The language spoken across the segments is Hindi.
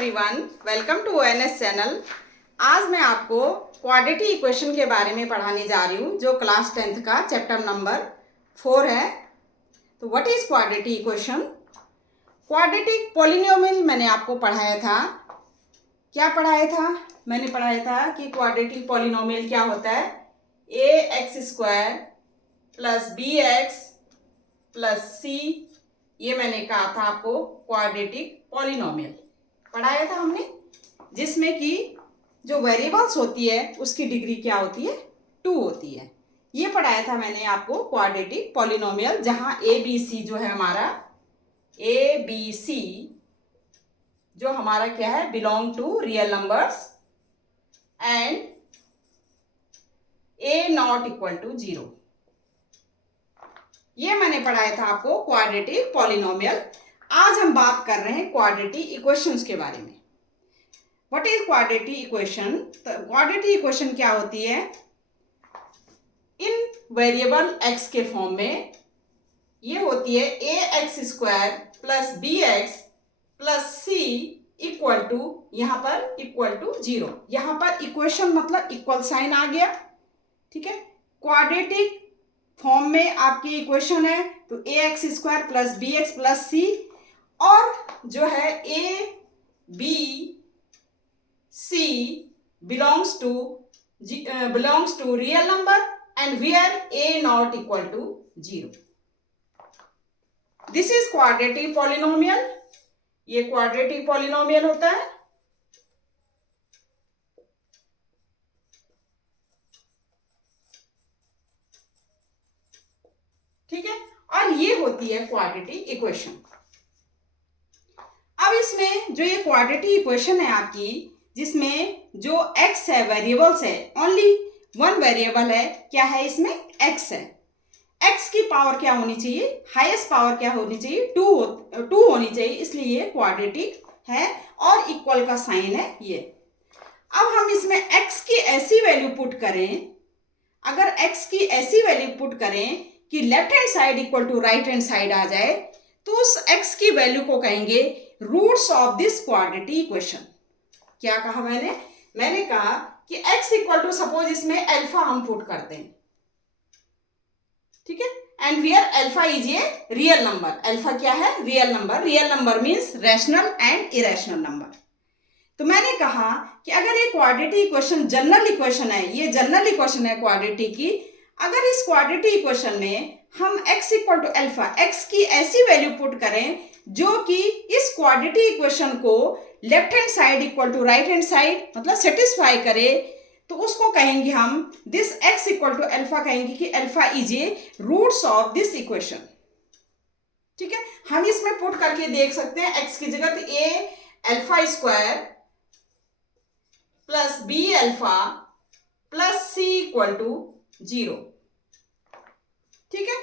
Everyone, welcome to ONS channel. आज मैं आपको क्वाड्रेटिक इक्वेशन के बारे में पढ़ाने जा रही हूँ, जो क्लास 10th का चैप्टर नंबर 4 है। तो what is quadratic equation? Quadratic polynomial मैंने आपको पढ़ाया था। क्या पढ़ाया था? मैंने पढ़ाया था कि क्वाड्रेटिक पॉलिनोमियल क्या होता है। ax² + bx + c, ये मैंने कहा था आपको क्वाड्रेटिक पॉलिनोमियल पढ़ाया था हमने, जिसमें कि जो वेरिएबल्स होती है उसकी डिग्री क्या होती है? 2 होती है। ये पढ़ाया था मैंने आपको क्वाड्रेटिक पॉलिनोमियल, जहां ABC जो है हमारा ABC जो हमारा क्या है, belong to real numbers and A ≠ 0। ये मैंने पढ़ाया था आपको क्वाड्रेटिक पॉलिनोमियल। आज हम बात कर रहे हैं क्वाड्रेटिक इक्वेशंस के बारे में। What is quadratic equation? Quadratic equation क्या होती है? इन वेरिएबल x के फॉर्म में ये होती है ax² + bx + c = यहाँ पर =0। यहाँ पर इक्वेशन मतलब इक्वल साइन आ गया, ठीक है। क्वाड्रेटिक फॉर्म में आपकी इक्वेशन है तो ax² + bx + c, और जो है a b c belongs to real number and where a ≠ 0. This is quadratic polynomial. ये क्वाड्रेटिक पॉलिनोमियल होता है। ठीक है, और ये होती है क्वाड्रेटिक इक्वेशन। अब इसमें जो ये क्वाड्रेटिक इक्वेशन है आपकी, जिसमें जो x है, वेरिएबल्स है, ओनली वन वेरिएबल है। क्या है इसमें? x है। x की पावर क्या होनी चाहिए? हाईएस्ट पावर क्या होनी चाहिए? 2 होनी चाहिए, इसलिए ये क्वाड्रेटिक है और इक्वल का साइन है ये। अब हम इसमें x की ऐसी वैल्यू पुट करें, अगर x की ऐसी वैल्यू पुट करें कि left hand side = right hand side आ जाए, तो उस x की वैल्यू को कहेंगे roots of this quadratic equation. क्या कहा मैंने? मैंने कहा कि x = सपोज इसमें अल्फा हम पुट करते हैं, ठीक है, and where alpha is a real number. Alpha क्या है? Real number. Real number means rational and irrational number. तो मैंने कहा कि अगर ये क्वाड्रेटिक इक्वेशन जनरल इक्वेशन है, ये जनरल इक्वेशन है क्वाड्रेटिक की, अगर इस क्वाड्रेटिक इक्वेशन में हम x = अल्फा, x की ऐसी वैल्यू पुट करें जो कि इस क्वाड्रेटिक इक्वेशन को left hand side = right hand side मतलब सेटिस्फाई करे, तो उसको कहेंगे हम दिस x = अल्फा, कहेंगे कि alpha is a roots of this equation. ठीक है, हम इसमें पुट करके देख सकते हैं x की जगह तो a∝² + b∝ + c = 0। ठीक है,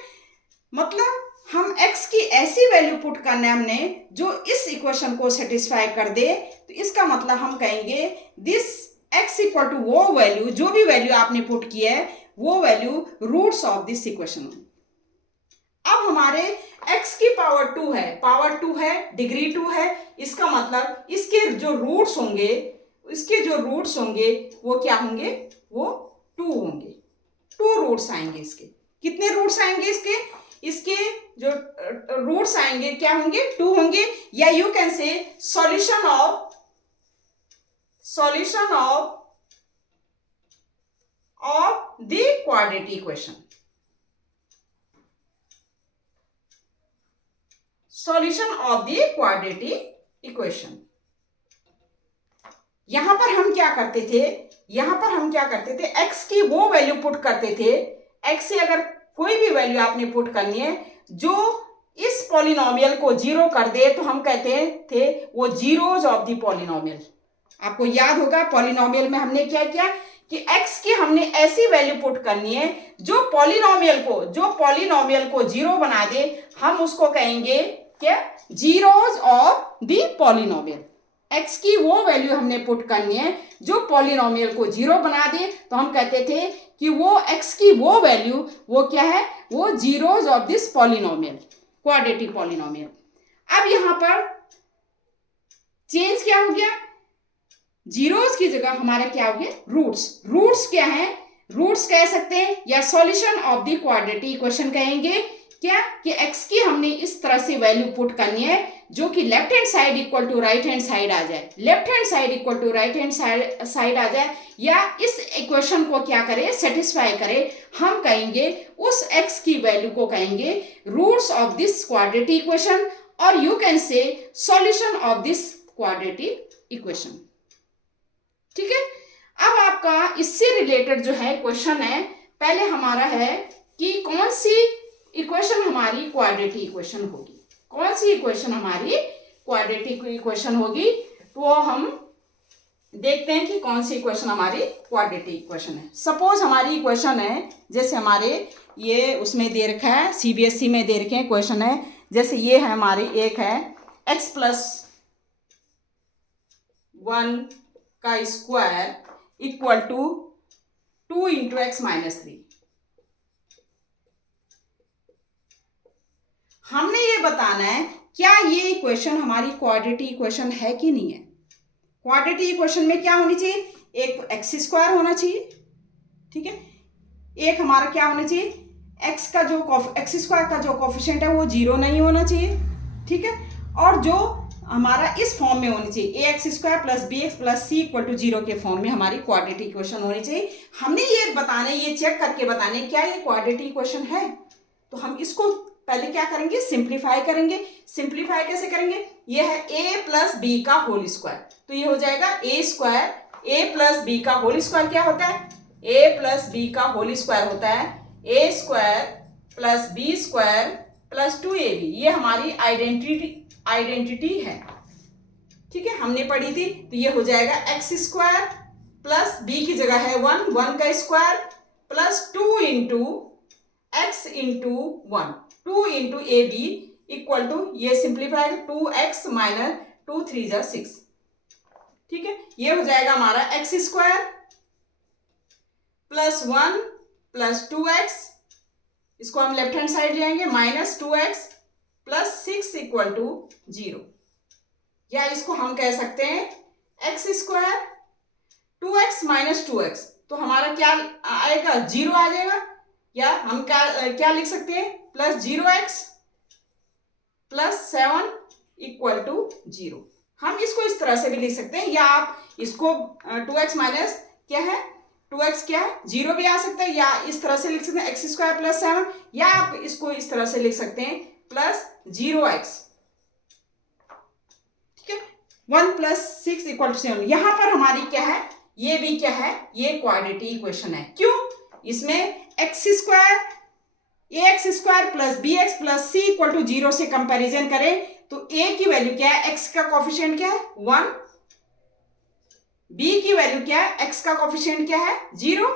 मतलब हम x की ऐसी वैल्यू पुट करना है हमने जो इस इक्वेशन को सेटिस्फाई कर दे, तो इसका मतलब हम कहेंगे दिस x = वो वैल्यू, जो भी वैल्यू आपने पुट की है वो value roots of this equation. अब हमारे x की पावर 2 है, डिग्री 2 है, इसका मतलब इसके जो रूट्स होंगे वो क्या होंगे? वो 2 होंगे। 2 रूट्स आएंगे इसके। कितने रूट्स आएंगे इसके जो रूट्स आएंगे क्या होंगे? 2 होंगे, या you can say solution of the quadratic equation. Solution of the quadratic equation. यहां पर हम क्या करते थे? x की वो वैल्यू पुट करते थे। x से अगर कोई भी वैल्यू आपने पुट करनी है जो इस पॉलिनोमियल को 0 कर दे, तो हम कहते थे वो जीरोज ऑफ द पॉलिनोमियल। आपको याद होगा पॉलिनोमियल में हमने क्या किया कि x की हमने ऐसी वैल्यू पुट करनी है जो पॉलिनोमियल को 0 बना दे, हम उसको कहेंगे क्या? Zeros of the polynomial. x की वो वैल्यू हमने पुट करनी है जो पॉलिनोमियल को 0 बना दे, तो हम कहते थे कि वो x की वो वैल्यू वो क्या है? वो zeros of this polynomial, quadratic polynomial. अब यहां पर चेंज क्या हो गया, जीरोस की जगह हमारा क्या हो गया, रूट्स। रूट्स क्या है, रूट्स कह सकते हैं या solution of the quadratic equation कहेंगे। क्या कि x की हमने इस तरह से वैल्यू पुट करनी है जो कि left hand side equal to right hand side आ जाए, left hand side equal to right hand side आ जाए, या इस इक्वेशन को क्या करे, सेटिस्फाई करे। हम कहेंगे उस x की वैल्यू को कहेंगे roots of this quadratic equation, और you can say solution of this quadratic equation. ठीक है, अब आपका इससे रिलेटेड जो है क्वेश्चन है, पहले हमारा है कि कौन सी इक्वेशन हमारी क्वाड्रेटिक इक्वेशन होगी, कौन सी इक्वेशन हमारी क्वाड्रेटिक इक्वेशन होगी। तो हम देखते हैं कि कौन सी इक्वेशन हमारी क्वाड्रेटिक इक्वेशन है। सपोज हमारी इक्वेशन है, जैसे हमारे ये उसमें दे रखा है, सीबीएसई में दे रखे हैं क्वेश्चन है, जैसे ये है हमारी, एक है x + 1 का स्क्वायर इक्वल टू 2 × x - 3। हमने ये बताना है क्या ये इक्वेशन हमारी क्वाड्रेटिक इक्वेशन है कि नहीं है। क्वाड्रेटिक इक्वेशन में क्या होनी चाहिए, एक तो x² होना चाहिए, ठीक है, एक हमारा क्या होना चाहिए, x² का जो कोफिशिएंट है वो 0 नहीं होना चाहिए, ठीक है, और जो हमारा इस फॉर्म में होनी चाहिए ax² + bx + c = 0 के फॉर्म में हमारी क्वाड्रेटिक इक्वेशन होनी चाहिए। हमने ये बताना, ये चेक करके बताने क्या ये क्वाड्रेटिक इक्वेशन है। तो हम इसको पहले क्या करेंगे, सिंप्लीफाई करेंगे। सिंप्लीफाई कैसे करेंगे, ये है a + b का होल स्क्वायर, तो ये हो जाएगा a² a + b का होल स्क्वायर क्या होता है, a + b का होल स्क्वायर होता है a² + b² + 2ab। ये हमारी आइडेंटिटी है, ठीक है, हमने पढ़ी थी। तो ये हो जाएगा x² + b की जगह है 1 का square + 2 × x × 1 2 × ab equal to, ये सिंप्लीफाई 2x - 2 3 = 6, ठीक है, ये हो जाएगा हमारा x² + 1 + 2x, इसको हम लेफ्ट हैंड साइड ले आएंगे, -2x + 6 = 0, या इसको हम कह सकते हैं x² 2x - 2x, तो हमारा क्या आएगा, 0 आ जाएगा, या हम क्या लिख सकते हैं, +0x + 7 = 0। हम इसको इस तरह से भी लिख सकते हैं, या आप इसको 2x माइनस क्या है, 2x क्या है, 0 भी आ सकता है, या इस तरह से लिख सकते हैं x² + 7, या आप इसको इस तरह से लिख सकते हैं +0x, ठीक है, 1 + 6 = 7। यहां पर हमारी क्या है, ये भी क्या है, ये क्वाड्रेटिक इक्वेशन है। क्यों, इसमें x² ax² + bx + c = 0 से कंपैरिजन करें तो a की वैल्यू क्या है, x का कोफिशिएंट क्या है 1, b की वैल्यू क्या है, x का कोफिशिएंट क्या है 0,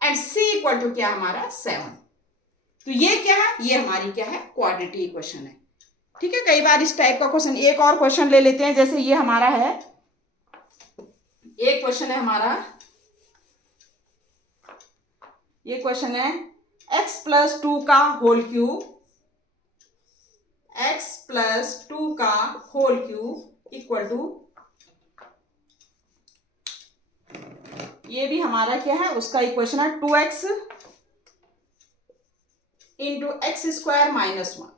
एंड c = क्या हमारा 7। तो ये क्या है, ये हमारी क्या है, क्वाड्रेटिक इक्वेशन है, ठीक है। कई बार इस टाइप का क्वेश्चन, एक और क्वेश्चन ले लेते हैं, जैसे ये हमारा है, एक क्वेश्चन है हमारा, ये क्वेश्चन है x + 2 का होल क्यूब, x + 2 का होल क्यूब इक्वल टू, ये भी हमारा क्या है, उसका इक्वेशन है 2x × x² - 1।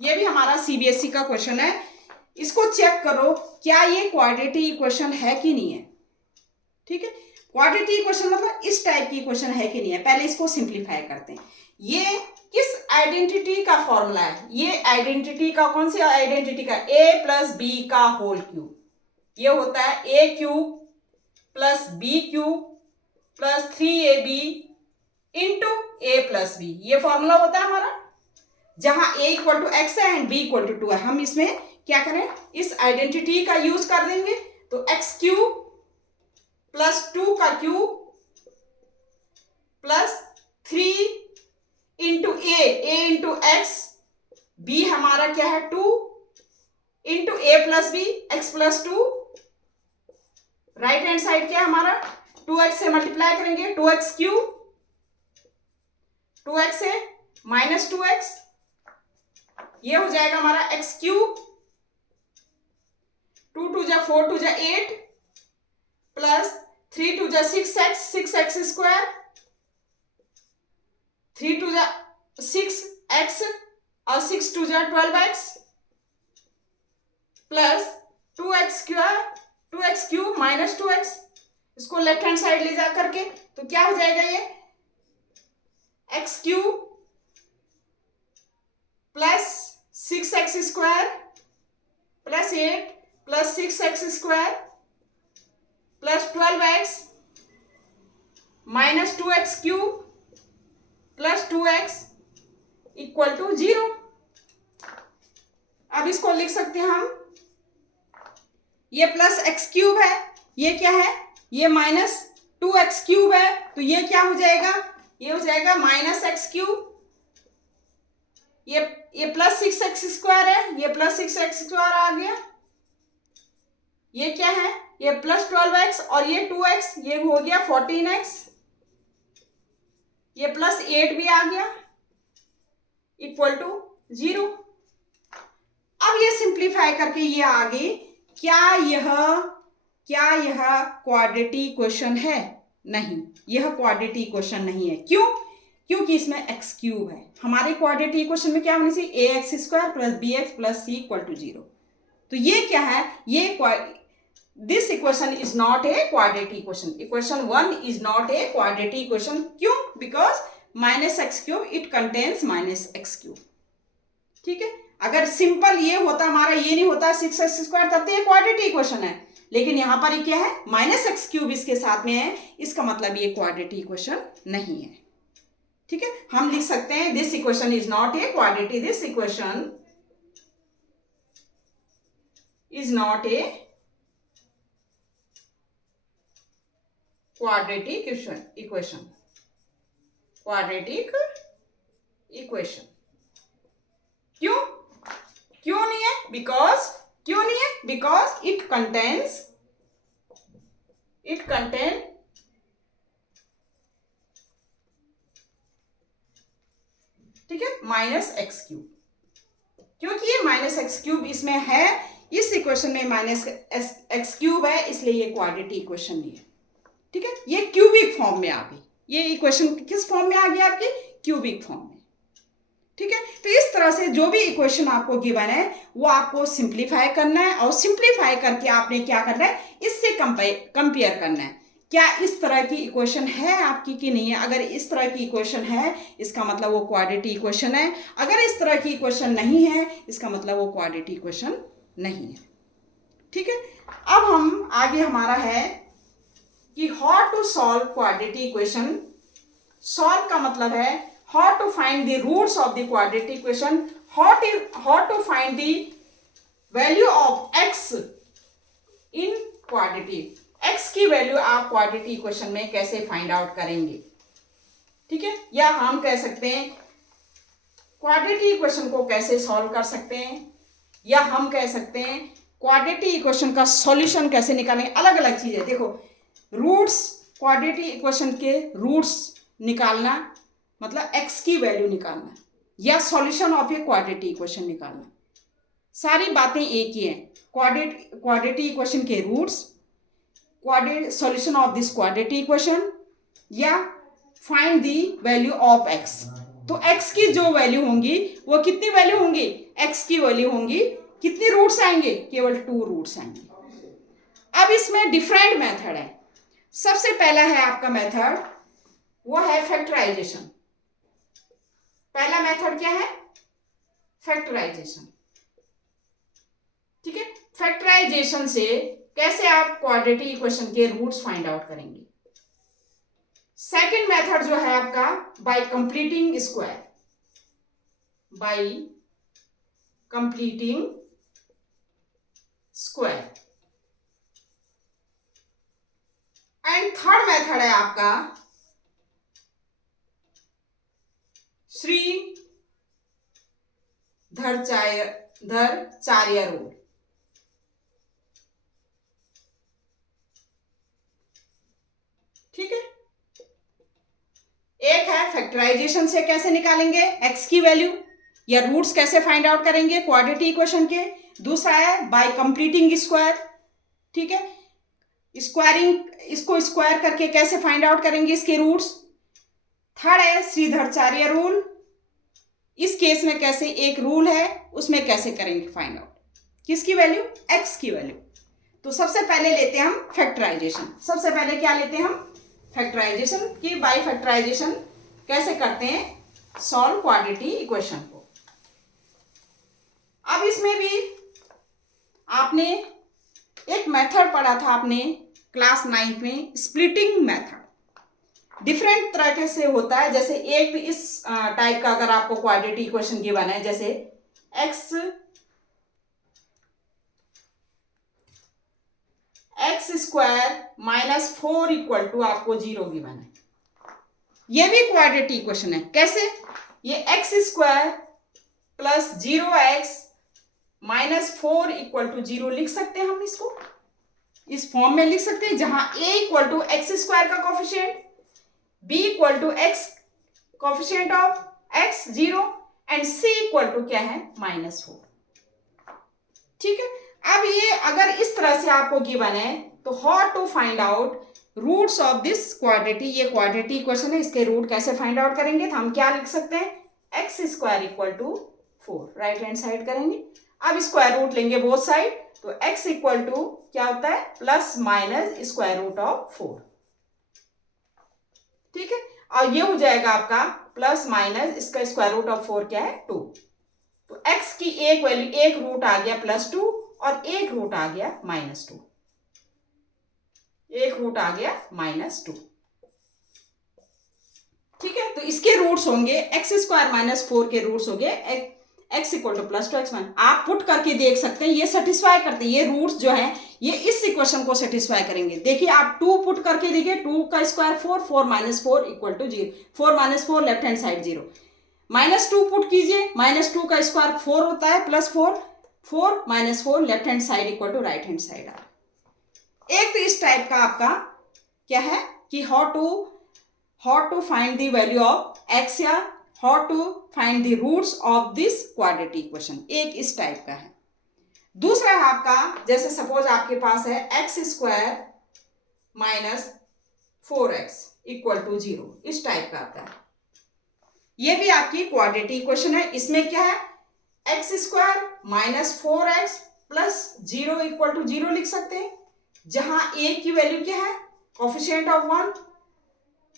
ये भी हमारा सीबीएसई का क्वेश्चन है, इसको चेक करो क्या ये क्वाड्रेटिक इक्वेशन है कि नहीं है, ठीक है। क्वाड्रेटिक इक्वेशन मतलब इस टाइप की इक्वेशन है कि नहीं है। पहले इसको सिंप्लीफाई करते हैं। ये किस आइडेंटिटी का फॉर्मूला है, ये आइडेंटिटी का, कौन सी आइडेंटिटी का, a + b का होल क्यूब, ये होता है a³ + b³ + 3ab × a + b, ये फॉर्मूला होता है हमारा, जहां a = x है एंड b = 2 है। हम इसमें क्या करें, इस आइडेंटिटी का यूज कर देंगे, तो x³ + 2 का क्यूब + 3 × a × x, b हमारा क्या है 2 × a + b, x + 2, right hand side क्या है हमारा, 2x से मल्टीप्लाई करेंगे, 2x³ 2x से -2x, ये हो जाएगा हमारा x³ 2 2 जा 4 2 जा 8 प्लस 3 2 जा 6x स्क्वायर, 3 2 जा 6x और 6 2 जा 12x plus 2x cube minus 2x, इसको लेफ्ट हैंड साइड ले जा करके तो क्या हो जाएगा ये x cube plus 6x square plus 8 plus 6x square plus 12x minus 2x cube plus 2x equal to 0। अब इसको लिख सकते हैं हम, ये प्लस x क्यूब है, ये क्या है, ये माइनस 2x क्यूब है, तो ये क्या हो जाएगा, ये हो जाएगा माइनस x क्यूब, ये प्लस 6x स्क्वायर है, ये प्लस 6x स्क्वायर आ गया, ये क्या है, ये प्लस 12x और ये 2x, ये हो गया 14x, ये प्लस 8 भी आ गया इक्वल टू 0। अब ये सिंप्लीफाई करके ये आ गई, क्या यह क्वाड्रेटिक इक्वेशन है? नहीं, यह क्वाड्रेटिक इक्वेशन नहीं है। क्यों? क्योंकि इसमें x क्यूब है। हमारे क्वाड्रेटिक इक्वेशन में क्या होनी चाहिए, ax square plus bx plus c equal to 0। तो ये क्या है, ये this equation is not a quadratic equation. Equation 1 is not a quadratic equation. क्यों? Because minus x cube it contains minus x cube. ठीक है, अगर सिंपल ये होता, हमारा ये नहीं होता 6x स्क्वायर, तब तो ये क्वाड्रेटिक इक्वेशन है, लेकिन यहां पर ये क्या है, माइनस एक्स क्यूब इसके साथ में है, इसका मतलब ये क्वाड्रेटिक इक्वेशन नहीं है। ठीक है, हम लिख सकते हैं this equation is not a quadratic, this equation is not a quadratic equation. Quadratic equation क्यों नहीं है? क्यों नहीं है? बिकॉज इट कंटेन ठीक है माइनस एक्स क्यूब, क्योंकि ये माइनस एक्स क्यूब इसमें है, इस इक्वेशन में माइनस एक्स क्यूब है, इसलिए ये क्वाड्रेटिक इक्वेशन नहीं है। ठीक है, ये क्यूबिक फॉर्म में आ गई, ये इक्वेशन किस फॉर्म में आ गई आपकी, क्यूबिक फॉर्म में। ठीक है, तो इस तरह से जो भी इक्वेशन आपको गिवन है वो आपको सिंप्लीफाई करना है, और सिंप्लीफाई करके आपने क्या करना है, इससे कंपेयर करना है, क्या इस तरह की इक्वेशन है आपकी कि नहीं है। अगर इस तरह की इक्वेशन है, इसका मतलब वो क्वाड्रेटिक इक्वेशन है। अगर इस तरह की इक्वेशन नहीं है, इसका मतलब वो क्वाड्रेटिक इक्वेशन नहीं है। ठीक है, अब हम आगे हमारा है कि how to solve quadratic equation. Solve का मतलब है how to find the roots of the quadratic equation, how to find the value of x in quadratic। x की वैल्यू आप क्वाड्रेटिक इक्वेशन में कैसे फाइंड आउट करेंगे। ठीक है, या हम कह सकते हैं क्वाड्रेटिक इक्वेशन को कैसे सॉल्व कर सकते हैं, या हम कह सकते हैं क्वाड्रेटिक इक्वेशन का सॉल्यूशन कैसे निकालेंगे। अलग अलग चीजें देखो, रूट्स, क्वाड्रेटिक इक्वेशन के रूट्स निकालना मतलब x की वैल्यू निकालना, या solution of a quadratic equation निकालना, सारी बातें एक ही हैं। क्वाड्रेटिक इक्वेशन के roots, solution of this quadratic equation, या find the value of x। तो x की जो वैल्यू होंगी वो कितनी वैल्यू होंगी, x की वैल्यू होंगी कितने रूट्स आएंगे, केवल 2 रूट्स आएंगे। अब इसमें डिफरेंट मेथड है। सबसे पहला है आपका मेथड, वो है फैक्टराइजेशन। पहला मेथड क्या है, फैक्टराइजेशन। ठीक है, फैक्टराइजेशन से कैसे आप क्वाड्रेटिक इक्वेशन के रूट्स फाइंड आउट करेंगे। सेकंड मेथड जो है आपका bye completing square, bye completing square. And third method है आपका श्रीधराचार्य रूल। ठीक है, एक है फैक्टराइजेशन से कैसे निकालेंगे x की वैल्यू, या रूट्स कैसे फाइंड आउट करेंगे क्वाड्रेटिक इक्वेशन के। दूसरा है बाय कंप्लीटिंग स्क्वायर, ठीक है, स्क्वायरिंग, इसको स्क्वायर करके कैसे फाइंड आउट करेंगे इसके रूट्स। थर्ड है श्रीधराचार्य रूल, इस केस में कैसे एक रूल है उसमें कैसे करेंगे फाइंड आउट, किसकी वैल्यू, एक्स की वैल्यू। तो सबसे पहले लेते हैं हम फैक्टराइजेशन। सबसे पहले क्या लेते हैं हम, फैक्टराइजेशन की। बाय फैक्टराइजेशन कैसे करते हैं, सॉल्व क्वाड्रेटिक इक्वेशन को। अब इसमें भी आपने एक मेथड पढ़ा था आपने क्लास 9 में, स्प्लिटिंग मेथड। डिफरेंट तरीके से होता है, जैसे एक इस टाइप का अगर आपको क्वाड्रेटिक इक्वेशन गिवन है, जैसे x square minus 4 equal to आपको 0 गिवन है, ये भी क्वाड्रेटिक इक्वेशन है। कैसे, ये x square plus 0x minus 4 equal to 0 लिख सकते हैं हम, इसको इस फॉर्म में लिख सकते हैं, जहां a equal to x square का coefficient, b equal to x coefficient of x 0 and c equal to क्या है, -4। ठीक है, अब ये अगर इस तरह से आपको गिवन है तो how to find out roots of this quadratic, ये क्वाड्रेटिक इक्वेशन है, इसके रूट कैसे फाइंड आउट करेंगे। तो हम क्या लिख सकते हैं, x square equal to 4, right hand side करेंगे। अब स्क्वायर रूट लेंगे बोथ साइड, तो x इक्वल टू क्या होता है, plus minus square root of 4, ठीक है, और ये हो जाएगा आपका प्लस माइनस इसका स्क्वायर रूट ऑफ 4 क्या है, 2। तो x की एक वैल्यू, एक रूट आ गया +2 और एक रूट आ गया -2, एक रूट आ गया -2, ठीक है। तो इसके रूट्स होंगे एक्स स्क्वायर माइनस 4 के रूट्स होंगे x इक्वल टू +2 x-, आप पुट करके देख सकते हैं, ये सेटिस्फाई करते हैं, ये रूट्स जो हैं ये इस इक्वेशन को सेटिस्फाई करेंगे। देखिए आप 2 पुट करके देखिए, 2 का square 4, 4 minus 4 equal to 0, 4 minus 4 left hand side 0, -2 put कीजिए, -2 का स्क्वायर 4 होता है, +4, 4 minus 4 left hand side equal to right hand side आ। एक तो इस टाइप का आपका क्या है कि how to find the value of x, या how to find the roots of this quadratic equation, एक इस टाइप का है। दूसरा है आपका, जैसे सपोज आपके पास है x square minus 4x equal to 0, इस टाइप का आता है, ये भी आपकी क्वाड्रेटिक इक्वेशन है। इसमें क्या है, x square minus 4x plus 0 equal to 0 लिख सकते हैं, जहां a की वैल्यू क्या है, coefficient of 1,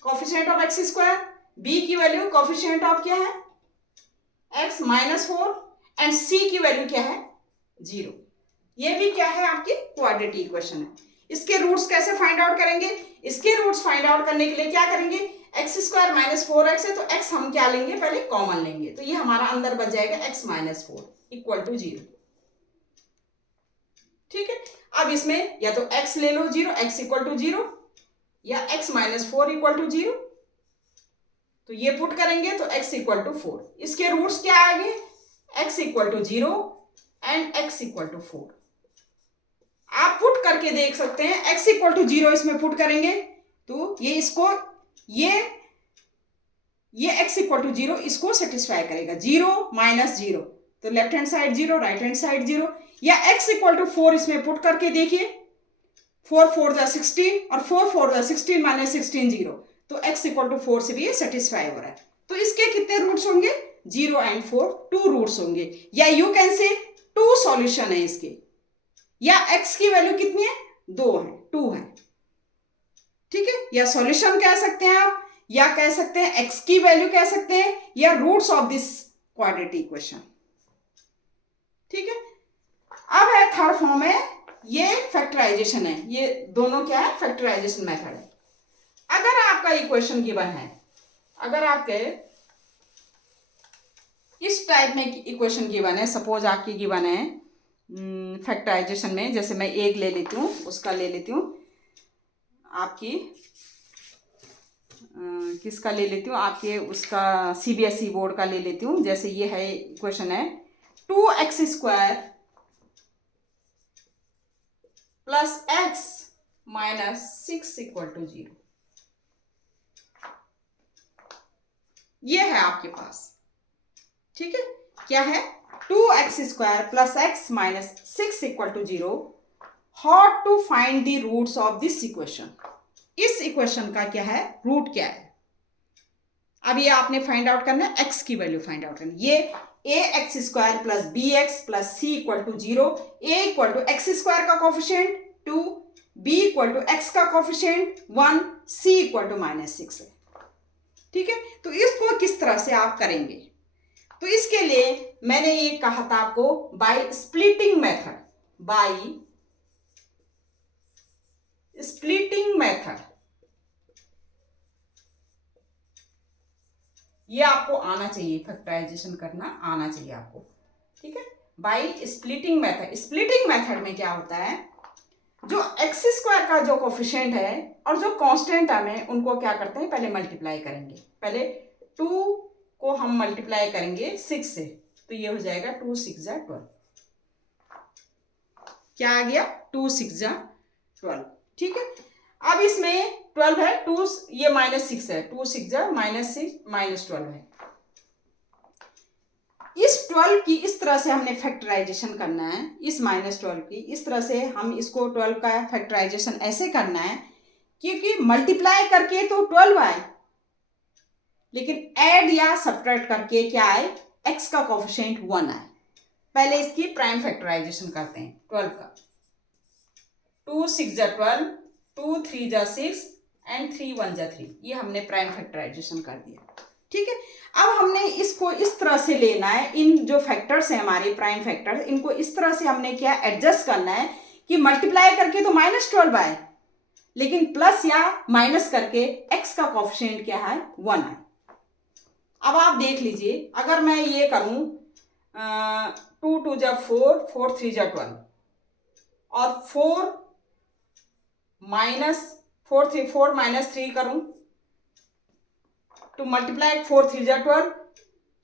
coefficient of x square, b की वैल्यू कोफिशिएंट ऑफ क्या है, x माइनस 4 एंड c की वैल्यू क्या है, 0। ये भी क्या है, आपकी क्वाड्रेटिक इक्वेशन है। इसके रूट्स कैसे फाइंड आउट करेंगे, इसके रूट्स फाइंड आउट करने के लिए क्या करेंगे, एक्स स्क्वायर माइनस 4x है तो x हम क्या लेंगे, पहले कॉमन लेंगे, तो ये हमारा अंदर बच जाएगा x माइनस 4 इक्वल टू 0, ठीक है। अब इसमें या तो x ले लो 0, x इक्वल टू 0, या x माइनस 4 इक्वल टू 0, तो ये पुट करेंगे तो x इक्वल टू 4। इसके रूट्स क्या आएंगे, x equal to 0 and x equal to 4। आप पुट करके देख सकते हैं, x इक्वल टू 0 इसमें पुट करेंगे तो ये इसको ये x इक्वल टू 0 इसको सेटिस्फाई करेगा, 0 माइनस 0 तो left hand side 0, right hand side 0, या x इक्वल टू 4 इसमें पुट करके देखिए, 4 4 जा 16 और 4 4 जा 16 माइनस 16 0, तो x इक्वल टू 4 से भी ये सेटिस्फाई हो रहा है। तो इसके कितने रूट्स होंगे, 0 एंड 4, 2 रूट्स होंगे, या यू कैन से 2 सॉल्यूशन है इसके, या x की वैल्यू कितनी है, 2 है, 2 है, ठीक है, या सॉल्यूशन कह सकते हैं आप, या कह सकते हैं x की वैल्यू कह सकते हैं, या roots of this quadratic equation, ठीक है। अब है थर्ड फॉर्म है, ये फैक्टराइजेशन है, ये दोनों क्या है, फैक्टराइजेशन मेथड है। अगर आपका इक्वेशन गिवन है, अगर आपके इस टाइप में इक्वेशन गिवन है, सपोज आपकी गिवन है फैक्टराइजेशन में, जैसे मैं एक ले लेती हूँ, उसका ले लेती हूँ आपकी किसका ले लेती हूँ, आपके उसका CBSE बोर्ड का ले लेती हूँ। जैसे ये है इक्वेशन है 2x square plus x minus 6 equal to 0, ये है आपके पास, ठीक है। क्या है, 2x² plus x minus 6 equal to 0. How to find the roots of this equation? इस इक्वेशन का क्या है, रूट क्या है? अब ये आपने फाइंड आउट करना है, x की वैल्यू फाइंड आउट करनी है। ये ax² plus bx plus c equal to 0, a equal to x² का coefficient 2, b equal to x का कोफिशिएंट 1, c इक्वल टू -6 है। ठीक है, तो इसको किस तरह से आप करेंगे? तो इसके लिए मैंने ये कहा था आपको by splitting method, by splitting method. ये आपको आना चाहिए, फैक्टराइजेशन करना आना चाहिए आपको। ठीक है, by splitting method. Splitting method में क्या होता है, जो x² का जो कोफिशिएंट है और जो कांस्टेंट टर्म है उनको क्या करते हैं, पहले मल्टीप्लाई करेंगे। पहले 2 को हम मल्टीप्लाई करेंगे 6 से, तो ये हो जाएगा 2 6 जा 12। क्या आ गया, 2 6 जा 12। ठीक है, अब इसमें 12 है, 2 ये -6 है, 2 6 जा -6 -12 है। इस 12 की इस तरह से हमने फैक्टराइजेशन करना है, इस -12 की इस तरह से हम इसको 12 का फैक्टराइजेशन ऐसे करना है क्योंकि मल्टीप्लाई करके तो 12 आए, लेकिन ऐड या सब्ट्रैक्ट करके क्या आए, x का कोफिशिएंट 1 आए। पहले इसकी प्राइम फैक्टराइजेशन करते हैं 12 का। 2 6 जा 12, 2 3 जा 6 एंड 3 1 जा 3, ये हमने प्राइम फैक्टराइजेशन कर दिया। ठीक है, अब हमने इसको इस तरह से लेना है, इन जो फैक्टर्स हैं हमारे प्राइम फैक्टर्स, इनको इस तरह से हमने क्या एडजस्ट करना है कि मल्टीप्लाई करके तो -12 आए, लेकिन प्लस या माइनस करके x का कोफिशिएंट क्या है, 1 आए। अब आप देख लीजिए, अगर मैं ये करूं 2 2 जा 4, 4 3 जा 12 और 4 -3 करूं तो मल्टीप्लाई 4 3 जा 12।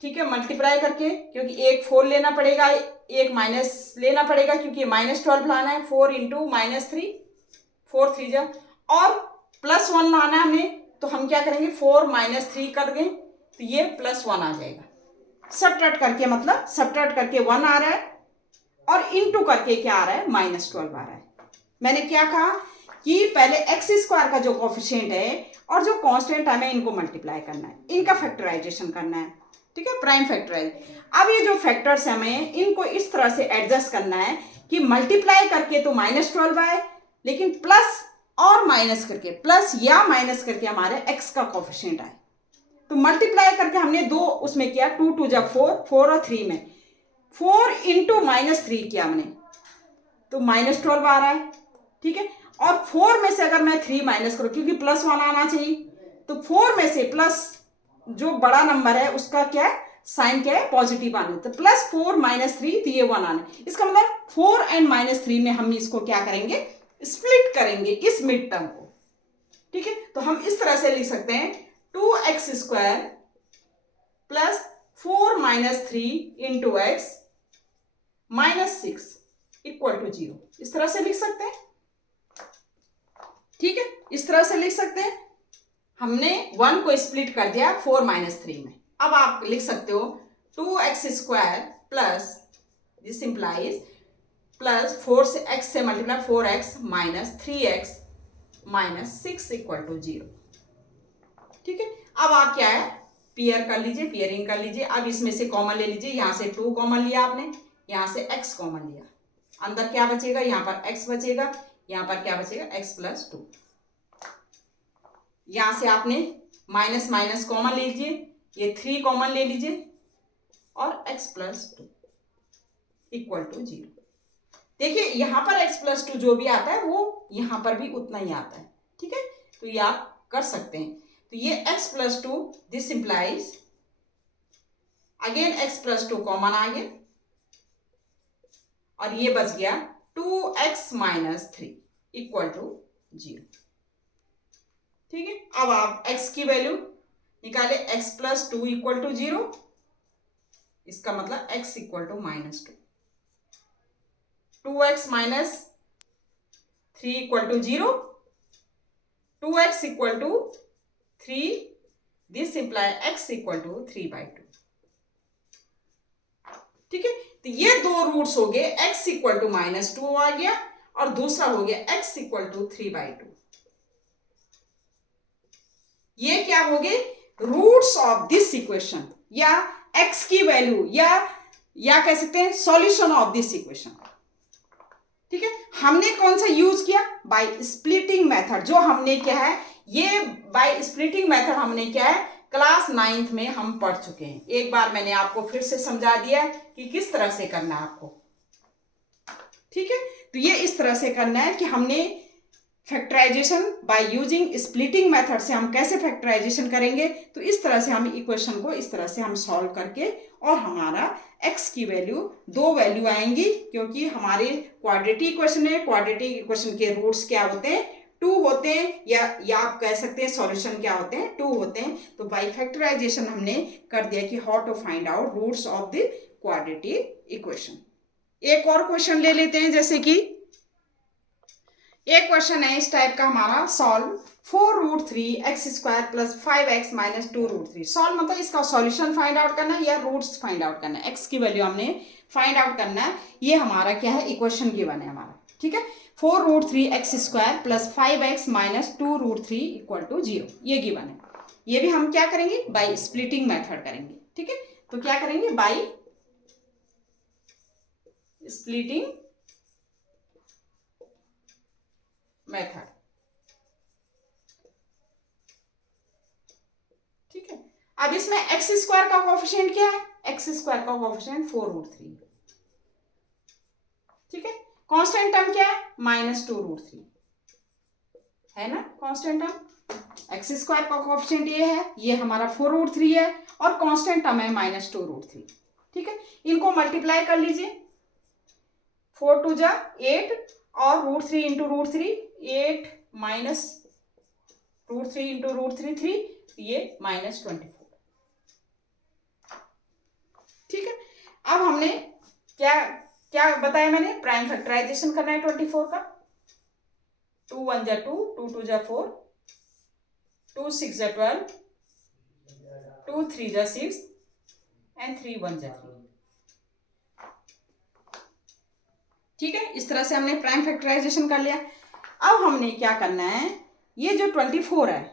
ठीक है, मल्टीप्लाई करके, क्योंकि एक 4 लेना पड़ेगा, एक माइनस लेना पड़ेगा क्योंकि -12 लाना है। 4 इंटू -3, 4 3 जा, और +1 लाना है हमें, तो हम क्या करेंगे, 4 -3 कर दें तो ये +1 आ जाएगा। सब्ट्रैक्ट करके, मतलब सब्ट्रैक्ट करके 1 आ रहा है और इनटू करके क्या आ रहा है, -12 आ रहा है। मैंने क्या कहा कि पहले x² का जो कोफिशिएंट है और जो कांस्टेंट टर्म है इनको मल्टीप्लाई करना है, इनका फैक्टराइजेशन करना है। ठीक है, प्राइम फैक्टराइज। अब ये जो फैक्टर्स हैं हमें इनको इस तरह से एडजस्ट करना है कि मल्टीप्लाई करके तो -12 आए, लेकिन प्लस और माइनस करके, प्लस या माइनस करके हमारे x का कोफिशिएंट आए। तो मल्टीप्लाई करके हमने दो उसमें किया, 2 2 जा 4, 4 और 3 में 4 इंटू -3 किया हमने, तो -12 आ रहा है। ठीक है, और 4 में से अगर मैं 3 माइनस करूं, क्योंकि +1 आना चाहिए, तो 4 में से प्लस जो बड़ा नंबर है उसका क्या है, साइन क्या है, पॉजिटिव आना, तो +4 -3, तो ये 1 आना। इसका मतलब 4 एंड -3 में हम इसको क्या करेंगे, स्प्लिट करेंगे इस मिड टर्म को। ठीक है, तो हम इस तरह से लिख सकते हैं 2x² plus 4 -3 into x -6 equal to 0, इस तरह से लिख सकते हैं। ठीक है, इस तरह से लिख सकते हैं। हमने 1 को स्प्लिट कर दिया 4 -3 में। अब आप लिख सकते हो 2x² plus, this implies plus 4 से x से multiply 4x minus 3x minus 6 equal to 0। ठीक है, अब आप क्या है, पेयर कर लीजिए, पेयरिंग कर लीजिए। अब इसमें से कॉमन ले लीजिए, यहां से 2 कॉमन लिया आपने, यहां से x कॉमन लिया, अंदर क्या बचेगा, यहां पर x बचेगा, यहां पर क्या बचेगा, x प्लस 2। यहां से आपने माइनस माइनस कॉमन ले लीजिए, ये 3 कॉमन ले लीजिए और x प्लस 2 इक्वल टू 0। देखिए यहां पर x प्लस 2 जो भी आता है वो यहां पर भी उतना ही आता है। ठीक है, तो ये आप कर सकते हैं। तो ये x plus 2, this implies again x plus 2 common आ गया और ये बच गया 2x माइनस 3 इक्वल टू 0। ठीक है, अब आप x की वैल्यू निकाले, x प्लस 2 इक्वल टू 0, इसका मतलब x equal to -2, 2x minus 3 equal to 0, 2x equal to 3, this imply x equal to 3/2। ठीक है, तो ये दो रूट्स हो गए, x इक्वल टू -2 आ गया और दूसरा हो गया x इक्वल टू 3/2। ये क्या हो गए रूट्स ऑफ दिस इक्वेशन, या x की वैल्यू, या कह सकते हैं सॉल्यूशन ऑफ दिस इक्वेशन। ठीक है, हमने कौन सा यूज किया, बाय स्प्लिटिंग मेथड। जो हमने क्या है, ये बाय स्प्लिटिंग मेथड हमने क्या है क्लास 9th में हम पढ़ चुके हैं। एक बार मैंने आपको फिर से समझा दिया कि किस तरह से करना है आपको। ठीक है, तो ये इस तरह से करना है कि हमने factorization by using splitting method से हम कैसे फैक्टराइजेशन करेंगे, तो इस तरह से हम इक्वेशन को इस तरह से हम सॉल्व करके, और हमारा x की वैल्यू 2 वैल्यू आएंगी, क्योंकि हमारे क्वाड्रेटिक इक्वेशन है। क्वाड्रेटिक इक्वेशन के रूट्स क्या होते हैं, 2 होते हैं, या आप कह सकते हैं सॉल्यूशन क्या होते हैं, 2 होते हैं। तो बाय फैक्टराइजेशन हमने कर दिया कि how to find out roots of the quadratic equation. एक और क्वेश्चन ले लेते हैं, जैसे कि एक क्वेश्चन है इस टाइप का हमारा, सॉल्व 4√3x² + 5x - 2√3। सॉल्व मतलब इसका सॉल्यूशन फाइंड आउट करना है या रूट्स फाइंड आउट करना है, x की वैल्यू हमने फाइंड आउट करना है। ये हमारा क्या है इक्वेशन गिवन है हमारा। ठीक है, 4√3x² + 5x - 2√3 = 0, ये गिवन है। ये भी हम क्या करेंगे बाय स्प्लिटिंग मेथड करेंगे। ठीक है, तो क्या करेंगे बाय स्प्लिटिंग मेथड। ठीक है, अब इसमें x² का कोएफिशिएंट क्या है, x² का कोएफिशिएंट 4√3। ठीक है, कांस्टेंट टर्म क्या है -2√3 है ना, कांस्टेंट टर्म x² का कोएफिशिएंट ये है, ये हमारा 4√3 है, और कांस्टेंट टर्म है -2√3। ठीक है, इनको मल्टीप्लाई कर लीजिए, 4 × 2 = 8 और √3 × √3 8 - √3 × √3 3, ये -24। ठीक है, अब हमने क्या क्या बताया मैंने, प्राइम फैक्टराइजेशन करना है 24 का। 2 × 1 = 2, 2 × 2 = 4, 2 × 6 = 12, 2 × 3 = 6 and 3 × 1 = 3। ठीक है, इस तरह से हमने प्राइम फैक्टराइजेशन कर लिया। अब हमने क्या करना है, ये जो 24 है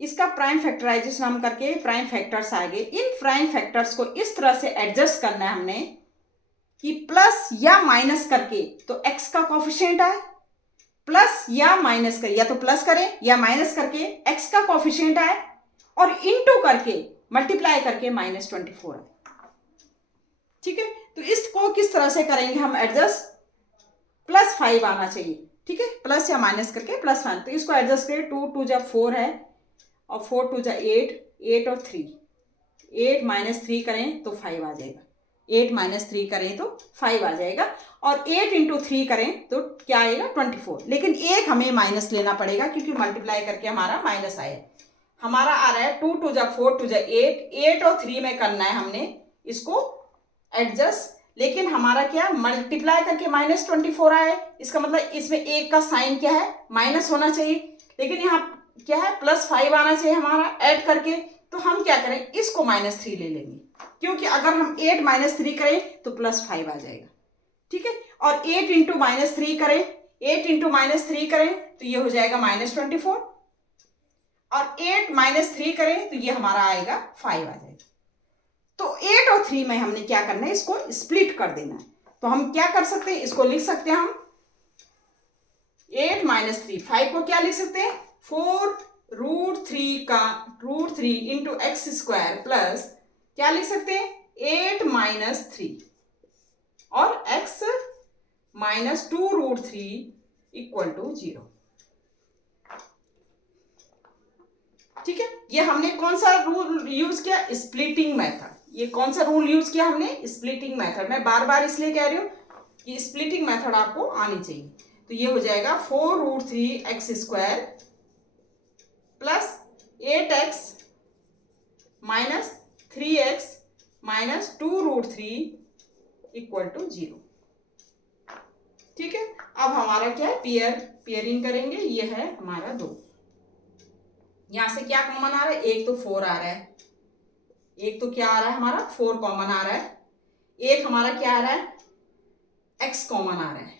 इसका प्राइम फैक्टराइजेशन हम करके प्राइम फैक्टर्स आ गए, इन प्राइम फैक्टर्स को इस तरह से एडजस्ट करना है हमने कि प्लस या माइनस करके, तो x का कोएफिशिएंट आए, प्लस या माइनस करें, या तो प्लस करें या माइनस करके x का कोएफिशिएंट आए, और इनटू करके मल्टीप्लाई करके -24 आए। ठीक है, तो इसको किस तरह से करेंगे हम एडजस्ट, +5 आना चाहिए। ठीक है, प्लस या माइनस करके +5, तो इसको एडजस्ट करें। 2 × 2 = 4 है, और 4 × 2 = 8, 8 और 3, 8 - 3 करें तो 5 आ जाएगा, 8 - 3 करें तो 5 आ जाएगा, और 8 × 3 करें तो क्या आएगा 24। लेकिन एक हमें माइनस लेना पड़ेगा, क्योंकि मल्टीप्लाई करके हमारा माइनस आया। हमारा आ रहा है 2 × 2 = 4, 2 = 8, 8 और 3 में करना है हमने इसको एडजस्ट, लेकिन हमारा क्या मल्टीप्लाई करके -24 आए, इसका मतलब इसमें एक का साइन क्या है माइनस होना चाहिए, लेकिन यहाँ क्या है +5 आना चाहिए हमारा ऐड करके। तो हम क्या करें, इसको -3 ले लेंगे, क्योंकि अगर हम 8 - 3 करें तो +5 आ जाएगा। ठीक है, और 8 × -3 करें, 8 × -3 करें तो ये हो जाएगा -24, और 8 - 3 करें तो ये हमारा आएगा 5 आ जाएगा। तो 8 और 3 में हमने क्या करना है, इसको स्प्लिट कर देना है। तो हम क्या कर सकते हैं, इसको लिख सकते हैं हम 8 - 3, 5 को क्या लिख सकते हैं 4√3 का √3 × x² प्लस क्या लिख सकते हैं 8 - 3 और x - 2√3 = 0। ठीक है, ये हमने कौन सा रूल यूज किया, स्प्लिटिंग मेथड। ये कौन सा रूल यूज किया हमने, स्प्लिटिंग मेथड। मैं बार बार इसलिए कह रही हूं कि स्प्लिटिंग मेथड आपको आनी चाहिए। तो ये हो जाएगा 4√3x² प्लस 8x - 3x - 2√3 = 0। ठीक है, अब हमारा क्या है पेयरिंग करेंगे, ये है हमारा 2। यहां से क्या कॉमन आ रहा है, एक तो 4 आ रहा है, एक तो क्या आ रहा है हमारा 4 कॉमन आ रहा है, एक हमारा क्या आ रहा है, x कॉमन आ रहा है,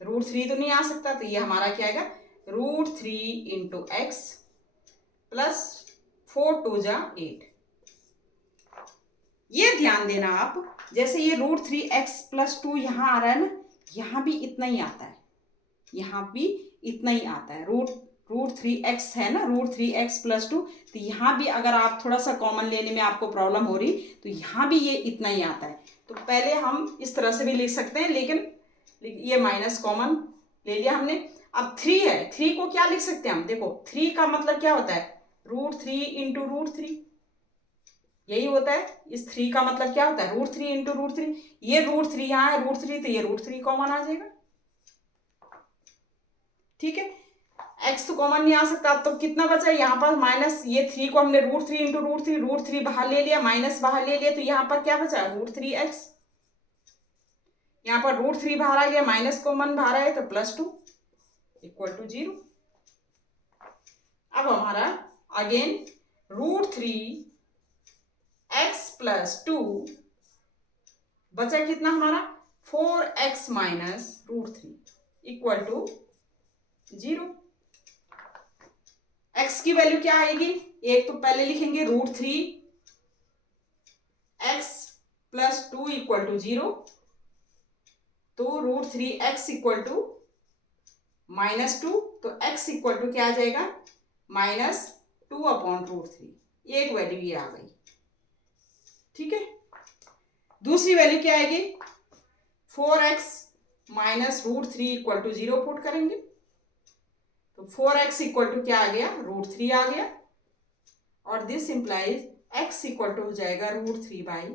√3 तो नहीं आ सकता, तो ये हमारा क्या आएगा, √3 इंटू एक्स प्लस 4 2 जा 8। ये ध्यान देना आप, जैसे ये √3x प्लस 2 यहाँ आ रहा है ना, यहाँ भी इतना ही आता है, यहाँ भी इतना ही आता है, √3x है ना, √3x प्लस 2, तो यहाँ भी अगर आप थोड़ा सा कॉमन लेने में आपको प्रॉब्लम हो रही तो यहाँ भी ये इतना ही आता है। तो पहले हम इस तरह से भी लिख सकते हैं, लेकिन ये माइनस कॉमन ले लिया हमने। अब 3 है, 3 को क्या लिख सकते हैं हम, देखो 3 का मतलब क्या होता है, √3 इंटू √3, यही होता है। इस 3 का मतलब क्या होता है, √3 इंटू √3, ये √3 यहाँ है, √3 तो ये √3 कॉमन आ जाएगा, ठीक है। x तो कॉमन नहीं आ सकता, तो कितना बचा यहाँ पर माइनस, ये 3 को हमने √3 इंटू √3 बाहर ले लिया, माइनस बाहर ले लिया, तो यहाँ पर क्या बचा, √3x, यहाँ पर √3 बाहर आ गया, माइनस कॉमन बाहर आया, तो +2 इक्वल टू 0। अब हमारा अगेन √3x प्लस 2 बचा कितना हमारा, 4x minus √3 equal to 0। x की वैल्यू क्या आएगी, एक तो पहले लिखेंगे √3x प्लस 2 इक्वल टू 0, तो √3x इक्वल टू -2, तो x इक्वल टू क्या आ जाएगा, -2 अपॉन √3, एक वैल्यू ये आ गई, ठीक है। दूसरी वैल्यू क्या आएगी, 4x minus √3 equal to 0 put करेंगे, तो 4x इक्वल टू क्या आ गया, √3 आ गया, और this implies x equal to हो जाएगा √3/4।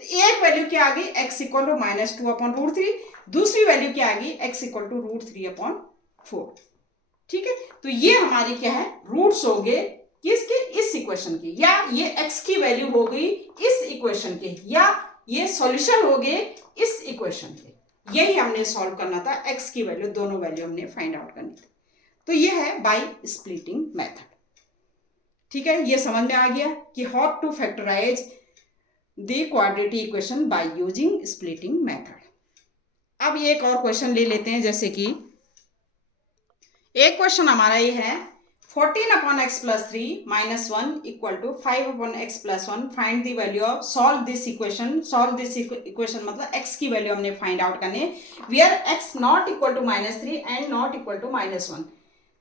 तो एक वैल्यू क्या आ गई, x इक्वल टू -2 अपॉन √3, दूसरी वैल्यू क्या आ गई, x इक्वल टू √3 अपॉन 4, ठीक है। तो ये हमारी क्या है, रूट्स हो गए किसके, इस इक्वेशन के, या ये x की वैल्यू हो गई इस इक्वेशन के, या ये सॉल्यूशन हो गए इस इक्वेशन के। यही हमने सॉल्व करना था, x की वैल्यू, दोनों वैल्यू हमने फाइंड आउट करनी थी। तो ये है बाय स्प्लिटिंग मेथड, ठीक है। ये समझ में आ गया कि how to factorize the quadratic equation by using splitting method. अब ये एक और क्वेश्चन ले लेते हैं, जैसे कि एक क्वेश्चन हमारा ये है, 14 upon x plus 3 minus 1 equal to 5 upon x plus 1, find the value of, solve this equation. Solve this equation मतलब x की वैल्यू हमने फाइंड आउट करनी है, where x not equal to -3 and not equal to -1।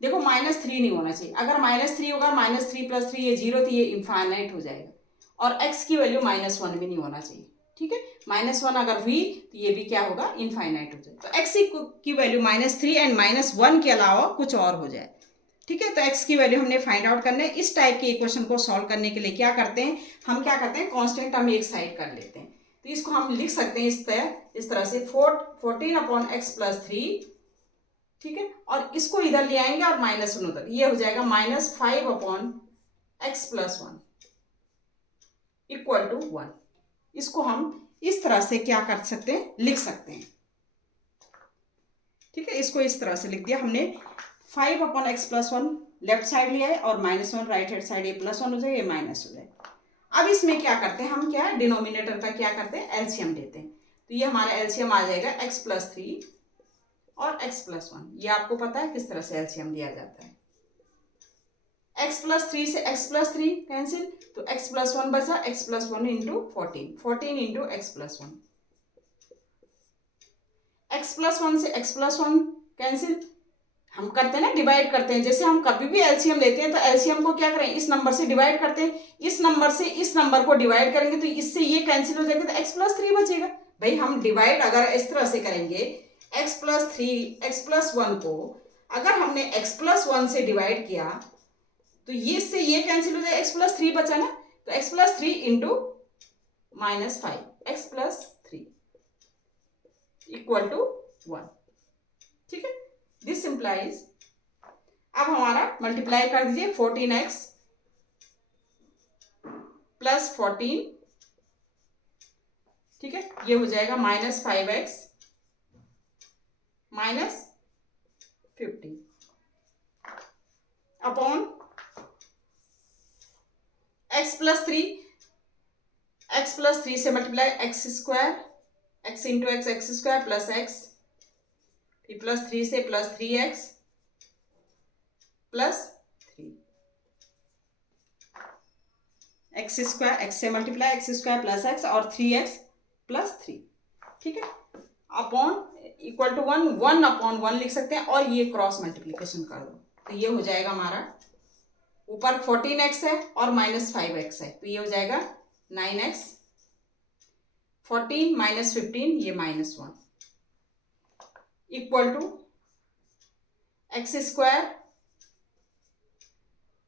देखो -3 नहीं होना चाहिए, अगर -3 होगा, -3 + 3 ये 0, तो ये इनफाइनाइट हो जाएगा, और x की वैल्यू -1 भी नहीं होना चाहिए, ठीक है। -1 अगर हुई तो ये भी क्या होगा, इनफाइनाइट हो जाए। तो x की वैल्यू -3 एंड -1 के अलावा कुछ और हो जाए, ठीक है। तो x की वैल्यू हमने फाइंड आउट करना है। इस टाइप के इक्वेशन को सॉल्व करने के लिए क्या करते हैं हम, क्या करते हैं, कांस्टेंट हम एक साइड कर लेते हैं, तो इसको हम लिख सकते हैं इस तरह से 14 अपॉन x प्लस 3, ठीक है, और इसको इधर ले आएंगे और -1 उधर, ये हो जाएगा -5 upon x plus 1 equal to 1। इसको हम इस तरह से क्या कर सकते हैं, लिख सकते हैं, ठीक है। इसको इस तरह से लिख दिया हमने, 5 upon x plus 1 left side लिया है, और -1 राइट हैंड साइड, ये +1 हो जाए, ये माइनस हो जाए। अब इसमें क्या करते हैं हम, क्या है, डिनोमिनेटर का क्या करते हैं, एलसीएम लेते हैं, तो ये हमारा एलसीएम आ जाएगा x प्लस 3 और x प्लस 1। ये आपको पता है किस तरह से एलसीएम लिया जाता है, x प्लस 3 से x प्लस 3 कैंसिल, तो x प्लस 1 बचा, x plus 1 into 14 into x plus 1, x plus 1 से x प्लस 1 कैंसिल, हम करते हैं ना, डिवाइड करते हैं, जैसे हम कभी भी एलसीएम लेते हैं तो एलसीएम को क्या करें, इस नंबर से डिवाइड करते हैं, इस नंबर से इस नंबर को डिवाइड करेंगे तो इससे ये कैंसिल हो जाएगा, तो x प्लस 3 बचेगा। भाई हम डिवाइड अगर इस तरह से करेंगे, x प्लस 3 x प्लस 1 को अगर हमने x प्लस 1 से डिवाइड किया तो ये इससे ये कैंसिल हो जाए, x प्लस 3 बचा ना, तो x plus 3 into -5, x plus 3 equal to 1, ठीक है। दिस इंप्लाइज, अब हमारा मल्टीप्लाई कर दीजिए, 14x प्लस 14, ठीक है, ये हो जाएगा -5x minus 50 upon x plus 3, x plus 3 से multiply x square, x into x, x square plus x, फिर प्लस 3 से plus 3x plus 3, x square, x से multiply x square plus x और 3x प्लस 3, ठीक है, अपॉन इक्वल टू 1, 1 अपॉन 1 लिख सकते हैं और ये क्रॉस मल्टीप्लीकेशन कर दो तो ये हो जाएगा हमारा, ऊपर 14x है और माइनस 5x है तो ये हो जाएगा 9x, 14 माइनस 15 ये -1 equal to x square,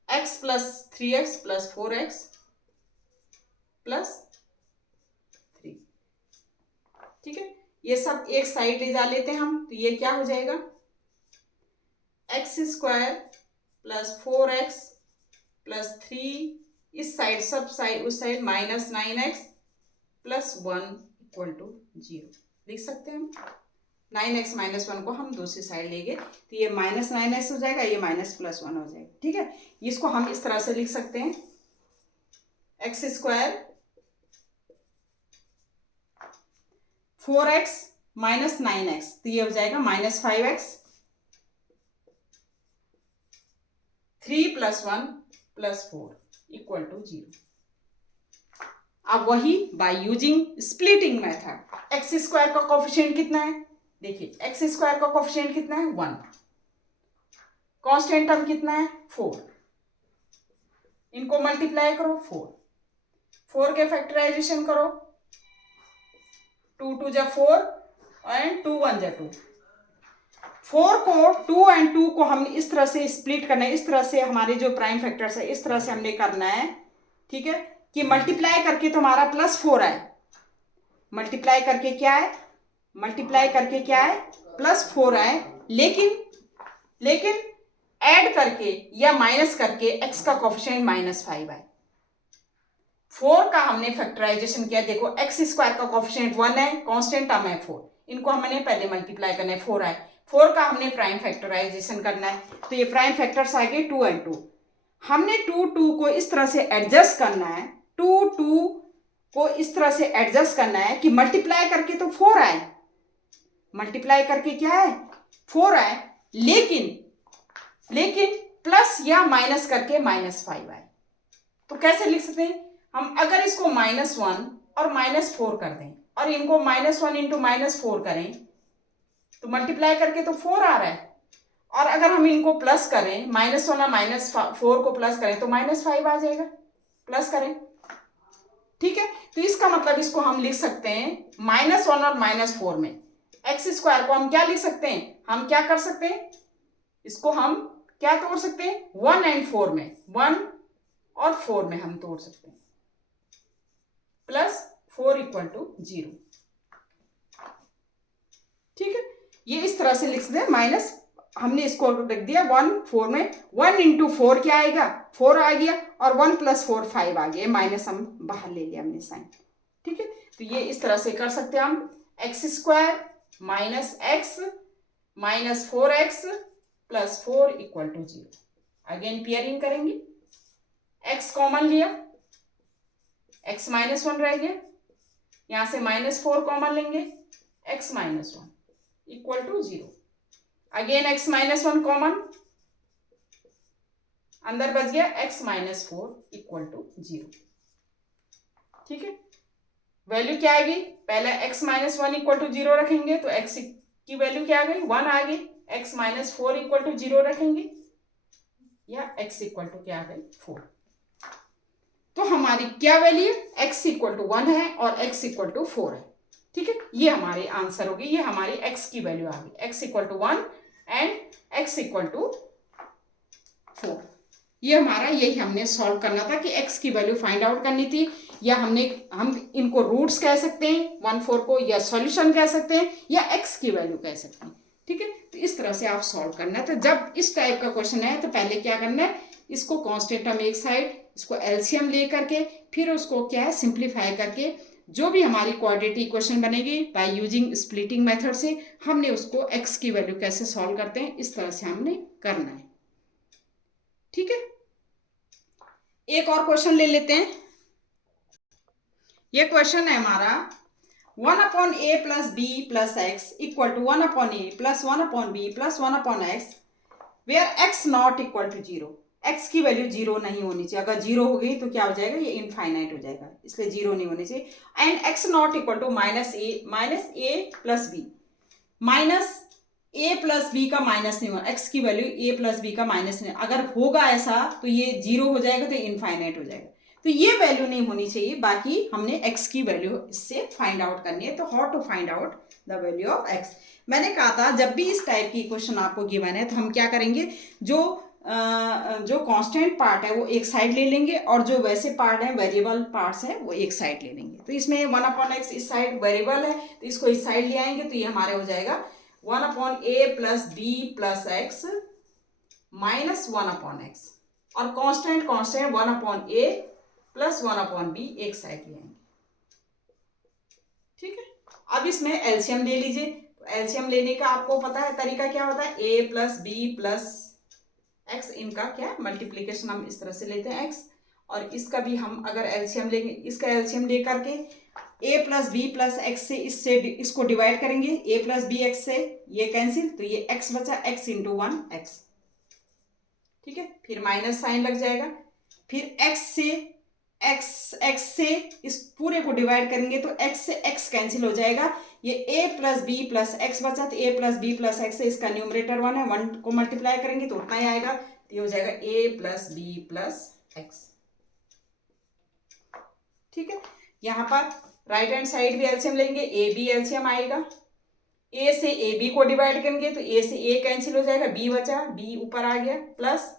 x plus 3x plus 4x plus 3, ठीक है, ये सब एक साइड ले जा लेते हैं हम तो ये क्या हो जाएगा, x square plus 4x plus 3, इस साइड सब साइड उस side minus 9x plus 1 equal to 0 लिख सकते हैं हम। 9x माइनस 1 को हम दूसरी साइड लेंगे तो ये माइनस 9x हो जाएगा, ये माइनस प्लस 1 हो जाएगा, ठीक है, इसको हम इस तरह से लिख सकते हैं, x square 4x minus 9x तो ये हो जाएगा minus 5x, 3 plus 1 plus 4 equal to 0। अब वही by using splitting method, x square का कोफिशिएंट कितना है, देखिए एक्स स्क्वायर का कोफिशिएंट कितना है 1, कांस्टेंट टर्म कितना है 4, इनको मल्टीप्लाई करो 4 के फैक्टराइजेशन करो, 2 2 जा 4 एंड 2 1 जा 2, 4 को 2 एंड 2 को हम इस तरह से स्प्लिट करना है, इस तरह से हमारे जो प्राइम फैक्टर्स है इस तरह से हमने करना है, ठीक है, कि मल्टीप्लाई करके तो हमारा +4 आए, मल्टीप्लाई करके क्या है, मल्टीप्लाई करके क्या है +4 आए, लेकिन ऐड करके या माइनस करके x का कोफिशिएंट -5 आए। 4 का हमने फैक्टराइजेशन किया, देखो एक्स स्क्वायर का कोफिशिएंट 1 है, कांस्टेंट टर्म है 4, इनको हमने पहले मल्टीप्लाई करना है, 4 आए, 4 का हमने प्राइम फैक्टराइजेशन करना है तो ये प्राइम फैक्टर्स आ गए 2 एंड 2, हमने 2 2 को इस तरह से एडजस्ट करना है, 2 2 को इस तरह से एडजस्ट करना है कि मल्टीप्लाई करके तो 4 आए, मल्टीप्लाई करके क्या है 4 आए, लेकिन प्लस या माइनस करके -5 आए, तो कैसे लिख सकते हैं हम, अगर इसको -1 और -4 कर दें और इनको -1 इंटू -4 करें तो मल्टीप्लाई करके तो 4 आ रहा है, और अगर हम इनको प्लस करें -1 और -4 को प्लस करें तो -5 आ जाएगा, प्लस करें, ठीक है, तो इसका मतलब इसको हम लिख सकते हैं -1 और -4 में एक्स स्क्वायर को हम क्या लिख सकते हैं, हम क्या कर सकते हैं, इसको हम क्या तोड़ सकते हैं 1 एंड 4 में, 1 और 4 में हम तोड़ सकते हैं, +4 इक्वल टू 0, ठीक है, ये इस तरह से लिख सकते हैं, माइनस हमने इसको रख दिया 1 4 में, 1 इंटू 4 क्या आएगा 4 आ गया और 1 + 4 5 आ गया, माइनस हम बाहर ले लिया हमने साइन, ठीक है, तो ये इस तरह से कर सकते हैं हम, x square -x -4x +4 equal to 0, again pairing करेंगे, x कॉमन लिया, x -1 रह गया, यहां से -4 कॉमन लेंगे, x -1 equal to 0, again x -1 common, अंदर बच गया x -4 इक्वल टू 0, ठीक है, वैल्यू क्या आ गई, पहले x -1 इक्वल टू 0 रखेंगे तो x की वैल्यू क्या आ गई 1 आ गई, x -4 इक्वल टू 0 रखेंगे या x इक्वल टू क्या आ गई 4, तो हमारी क्या वैल्यू x इक्वल टू 1 है और x इक्वल टू 4 है, ठीक है, ये हमारी आंसर होगी, ये हमारी x की वैल्यू आ गई, x equal to 1 and x equal to 4, ये हमारा यही हमने सॉल्व करना था कि x की वैल्यू फाइंड आउट करनी थी, या हम इनको रूट्स कह सकते हैं 1 4 को, या सॉल्यूशन कह सकते हैं, या x की वैल्यू कह सकते हैं, ठीक है, तो इस तरह से आप सॉल्व करना है। तो जब इस टाइप का क्वेश्चन है तो पहले क्या करना है, इसको कांस्टेंट टर्म एक साइड, इसको एलसीएम ले करके फिर उसको क्या है सिंप्लीफाई करके जो भी हमारी क्वाड्रेटिक इक्वेशन बनेगी बाय यूजिंग स्प्लिटिंग मेथड से, हमने उसको x की वैल्यू कैसे सॉल्व करते हैं इस तरह से हमने करना है, ठीक है। एक और क्वेश्चन ले लेते हैं, ये क्वेश्चन है हमारा 1/a plus b plus x equal to 1/a plus 1/b plus 1/x where x not equal to 0। x की वैल्यू 0 नहीं होनी चाहिए। अगर 0 हो गई तो क्या हो जाएगा, ये इनफाइनाइट हो जाएगा, इसलिए 0 नहीं होनी चाहिए। And x not equal to minus a plus b, minus a plus b का माइनस नहीं होगा, x की वैल्यू ए प्लस बी का माइनस नहीं, अगर होगा ऐसा तो ये 0 हो जाएगा, तो इनफाइनाइट हो जाएगा, तो ये वैल्यू नहीं होनी चाहिए। बाकी हमने x की वैल्यू इससे फाइंड आउट करनी है। तो how to find out the value of x, मैंने कहा था जब भी इस टाइप की क्वेश्चन आपको गिवन है तो हम क्या करेंगे, जो कांस्टेंट पार्ट है वो एक साइड ले लेंगे और जो वैसे पार्ट है वेरिएबल पार्ट्स है वो एक साइड ले लेंगे। तो इसमें 1/x इस साइड वेरिएबल है तो इसको इस साइड ले आएंगे, तो ये हमारे हो जाएगा 1/a plus b plus x minus 1/x, और कांस्टेंट 1/a प्लस 1/b एक साइड ले आएंगे। ठीक है, अब इसमें एलसीएम ले लीजिए। तो एलसीएम लेने का आपको पता है तरीका क्या होता है, a plus b plus x, इनका क्या मल्टीप्लीकेशन हम इस तरह से लेते हैं x, और इसका भी हम अगर एलसीएम लेंगे, इसका एलसीएम ले करके a plus b plus x से इसको डिवाइड करेंगे, a प्लस बी एक्स से ये कैंसिल, तो ये x बचा, x इंटू 1x। ठीक है, फिर माइनस साइन लग जाएगा, फिर x से इस पूरे को डिवाइड करेंगे तो x से x कैंसिल हो जाएगा, ये a plus b plus x बचा, तो a plus b plus x से इसका न्यूमरेटर 1 है, 1 को मल्टीप्लाई करेंगे तो उतना ही आएगा, तो ये हो जाएगा a plus b plus x. ठीक है, यहाँ पर राइट हैंड साइड भी एलसीएम लेंगे, ए बी एलसीएम आएगा, a से ए बी को डिवाइड करेंगे तो a से a कैंसिल हो जाएगा, b बचा, b ऊपर आ गया, प्लस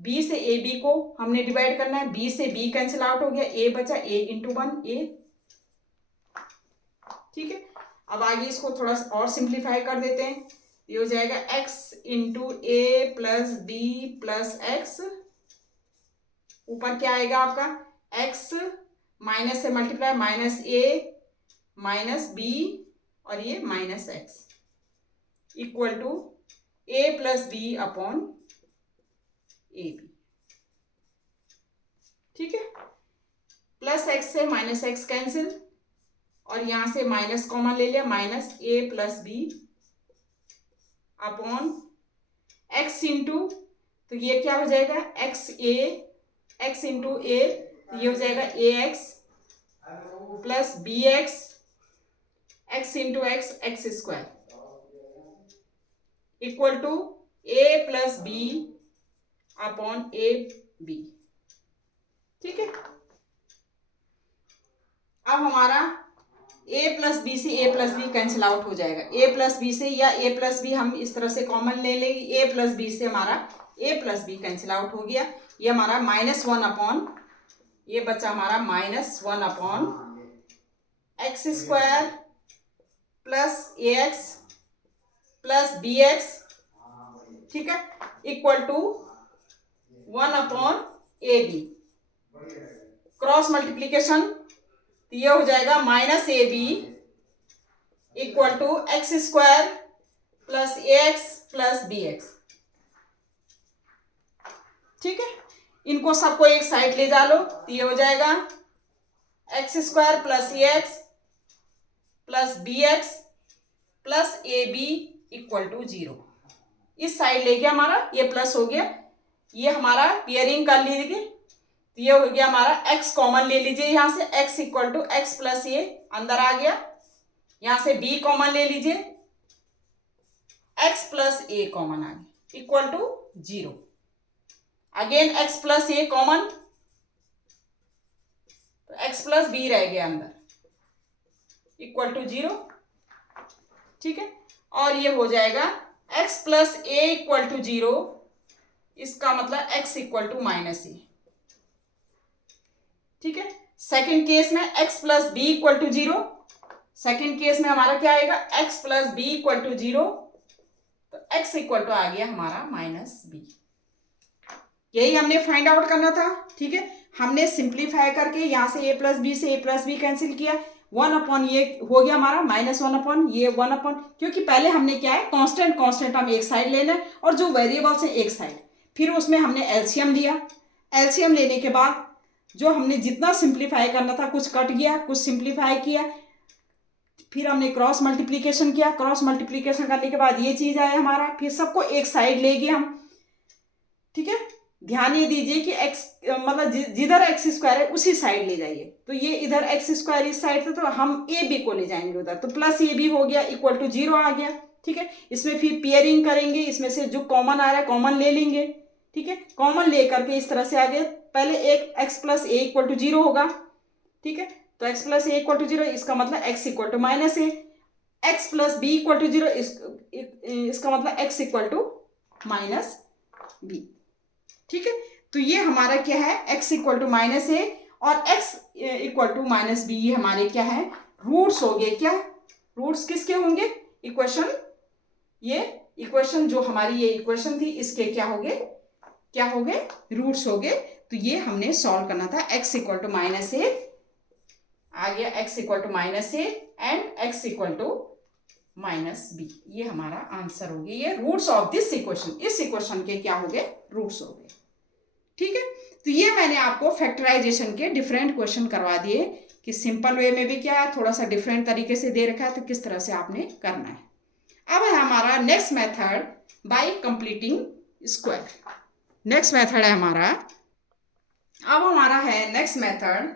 b से ए बी को हमने डिवाइड करना है, b से b कैंसिल आउट हो गया, a बचा, a इंटू 1 a। ठीक है, अब आगे इसको थोड़ा और सिंप्लीफाई कर देते हैं, ये हो जाएगा x into a plus b plus x, ऊपर क्या आएगा आपका x माइनस से multiply, minus a minus b और ये minus x equal to a plus b upon a b. ठीक है, प्लस एक्स से माइनस एक्स कैंसिल और यहां से माइनस कॉमन ले लिया, minus a plus b upon x into, तो ये क्या हो जाएगा एक्स इंटू ए, तो ये हो जाएगा a x plus b x, x into x, x square equal to a plus b upon a b. ठीक है, अब हमारा a प्लस बी से a plus b cancel out हो जाएगा, a प्लस बी से या a प्लस बी हम इस तरह से कॉमन ले लेंगे, a प्लस बी से हमारा a plus b cancel out हो गया, ये हमारा -1 अपॉन, ये बचा हमारा -1 upon x square plus a x plus b x. ठीक है, equal to 1 upon a b, cross multiplication, तो ये हो जाएगा minus a b equal to x square plus a x plus b x. ठीक है, इनको सबको एक साइड ले जा लो, तो ये हो जाएगा x square plus a x plus b x plus a b equal to 0। इस साइड ले गया हमारा, ये प्लस हो गया, ये हमारा पेयरिंग कर लीजिए, तो ये हो गया हमारा x कॉमन ले लीजिए, यहां से x equal to x plus a अंदर आ गया, यहां से b कॉमन ले लीजिए, x प्लस ए कॉमन आ गया equal to 0। Again x plus a common, तो x प्लस बी रह गया अंदर इक्वल टू 0। ठीक है, और ये हो जाएगा x plus a equal to 0, इसका मतलब x equal to minus a. ठीक है, सेकंड केस में x plus b equal to 0, second case में हमारा क्या आएगा x plus b equal to 0, तो x इक्वल टू आ गया हमारा -b। यही हमने फाइंड आउट करना था। ठीक है, हमने सिंप्लीफाई करके यहाँ से a प्लस बी से a प्लस बी कैंसिल किया, 1 अपॉन ये हो गया हमारा -1 अपॉन ये 1 अपॉन, क्योंकि पहले हमने क्या है कांस्टेंट हम एक साइड लेना है और जो वेरिएबल्स है एक साइड, फिर उसमें हमने एलसीएम लिया, एलसीएम लेने के बाद जो हमने जितना सिंप्लीफाई करना था, कुछ कट गया, कुछ सिंप्लीफाई किया, फिर हमने क्रॉस मल्टीप्लीकेशन किया, क्रॉस मल्टीप्लीकेशन करने के बाद ये चीज आया हमारा, फिर सबको एक साइड ले गए हम। ठीक है, ध्यान ये दीजिए कि x मतलब जिधर एक्स स्क्वायर है उसी साइड ले जाइए। तो ये इधर एक्स स्क्वायर इस साइड से, तो हम ए बी को ले जाएंगे उधर, तो प्लस ए बी हो गया इक्वल टू 0 आ गया। ठीक है, इसमें फिर पेयरिंग करेंगे, इसमें से जो कॉमन आ रहा है कॉमन ले लेंगे। ठीक है, कॉमन लेकर के इस तरह से आगे, पहले एक x plus a equal to 0 होगा। ठीक है, तो x plus a equal to 0, इसका मतलब x equal to minus a. X plus b equal to 0, इसका मतलब x equal to minus b. ठीक है, तो ये हमारा क्या है, x equal to minus a और x equal to minus b, ये हमारे क्या है, रूट्स हो गए। क्या रूट्स किसके होंगे, इक्वेशन, ये इक्वेशन जो हमारी ये इक्वेशन थी इसके क्या हो गए, क्या हो गए, रूट्स हो गए। तो ये हमने सॉल्व करना था, x equal to minus a आ गया, x equal to minus a and x equal to minus b, ये हमारा आंसर हो गया। ये रूट्स ऑफ दिस इक्वेशन, इस इक्वेशन के क्या हो गए, रूट्स हो गए। ठीक है, तो ये मैंने आपको फैक्टराइजेशन के डिफरेंट क्वेश्चन करवा दिए कि सिंपल वे में भी क्या है, थोड़ा सा डिफरेंट तरीके से दे रखा है, तो किस तरह से आपने करना है। अब है हमारा next method by completing square. Next method है हमारा, अब हमारा है next method,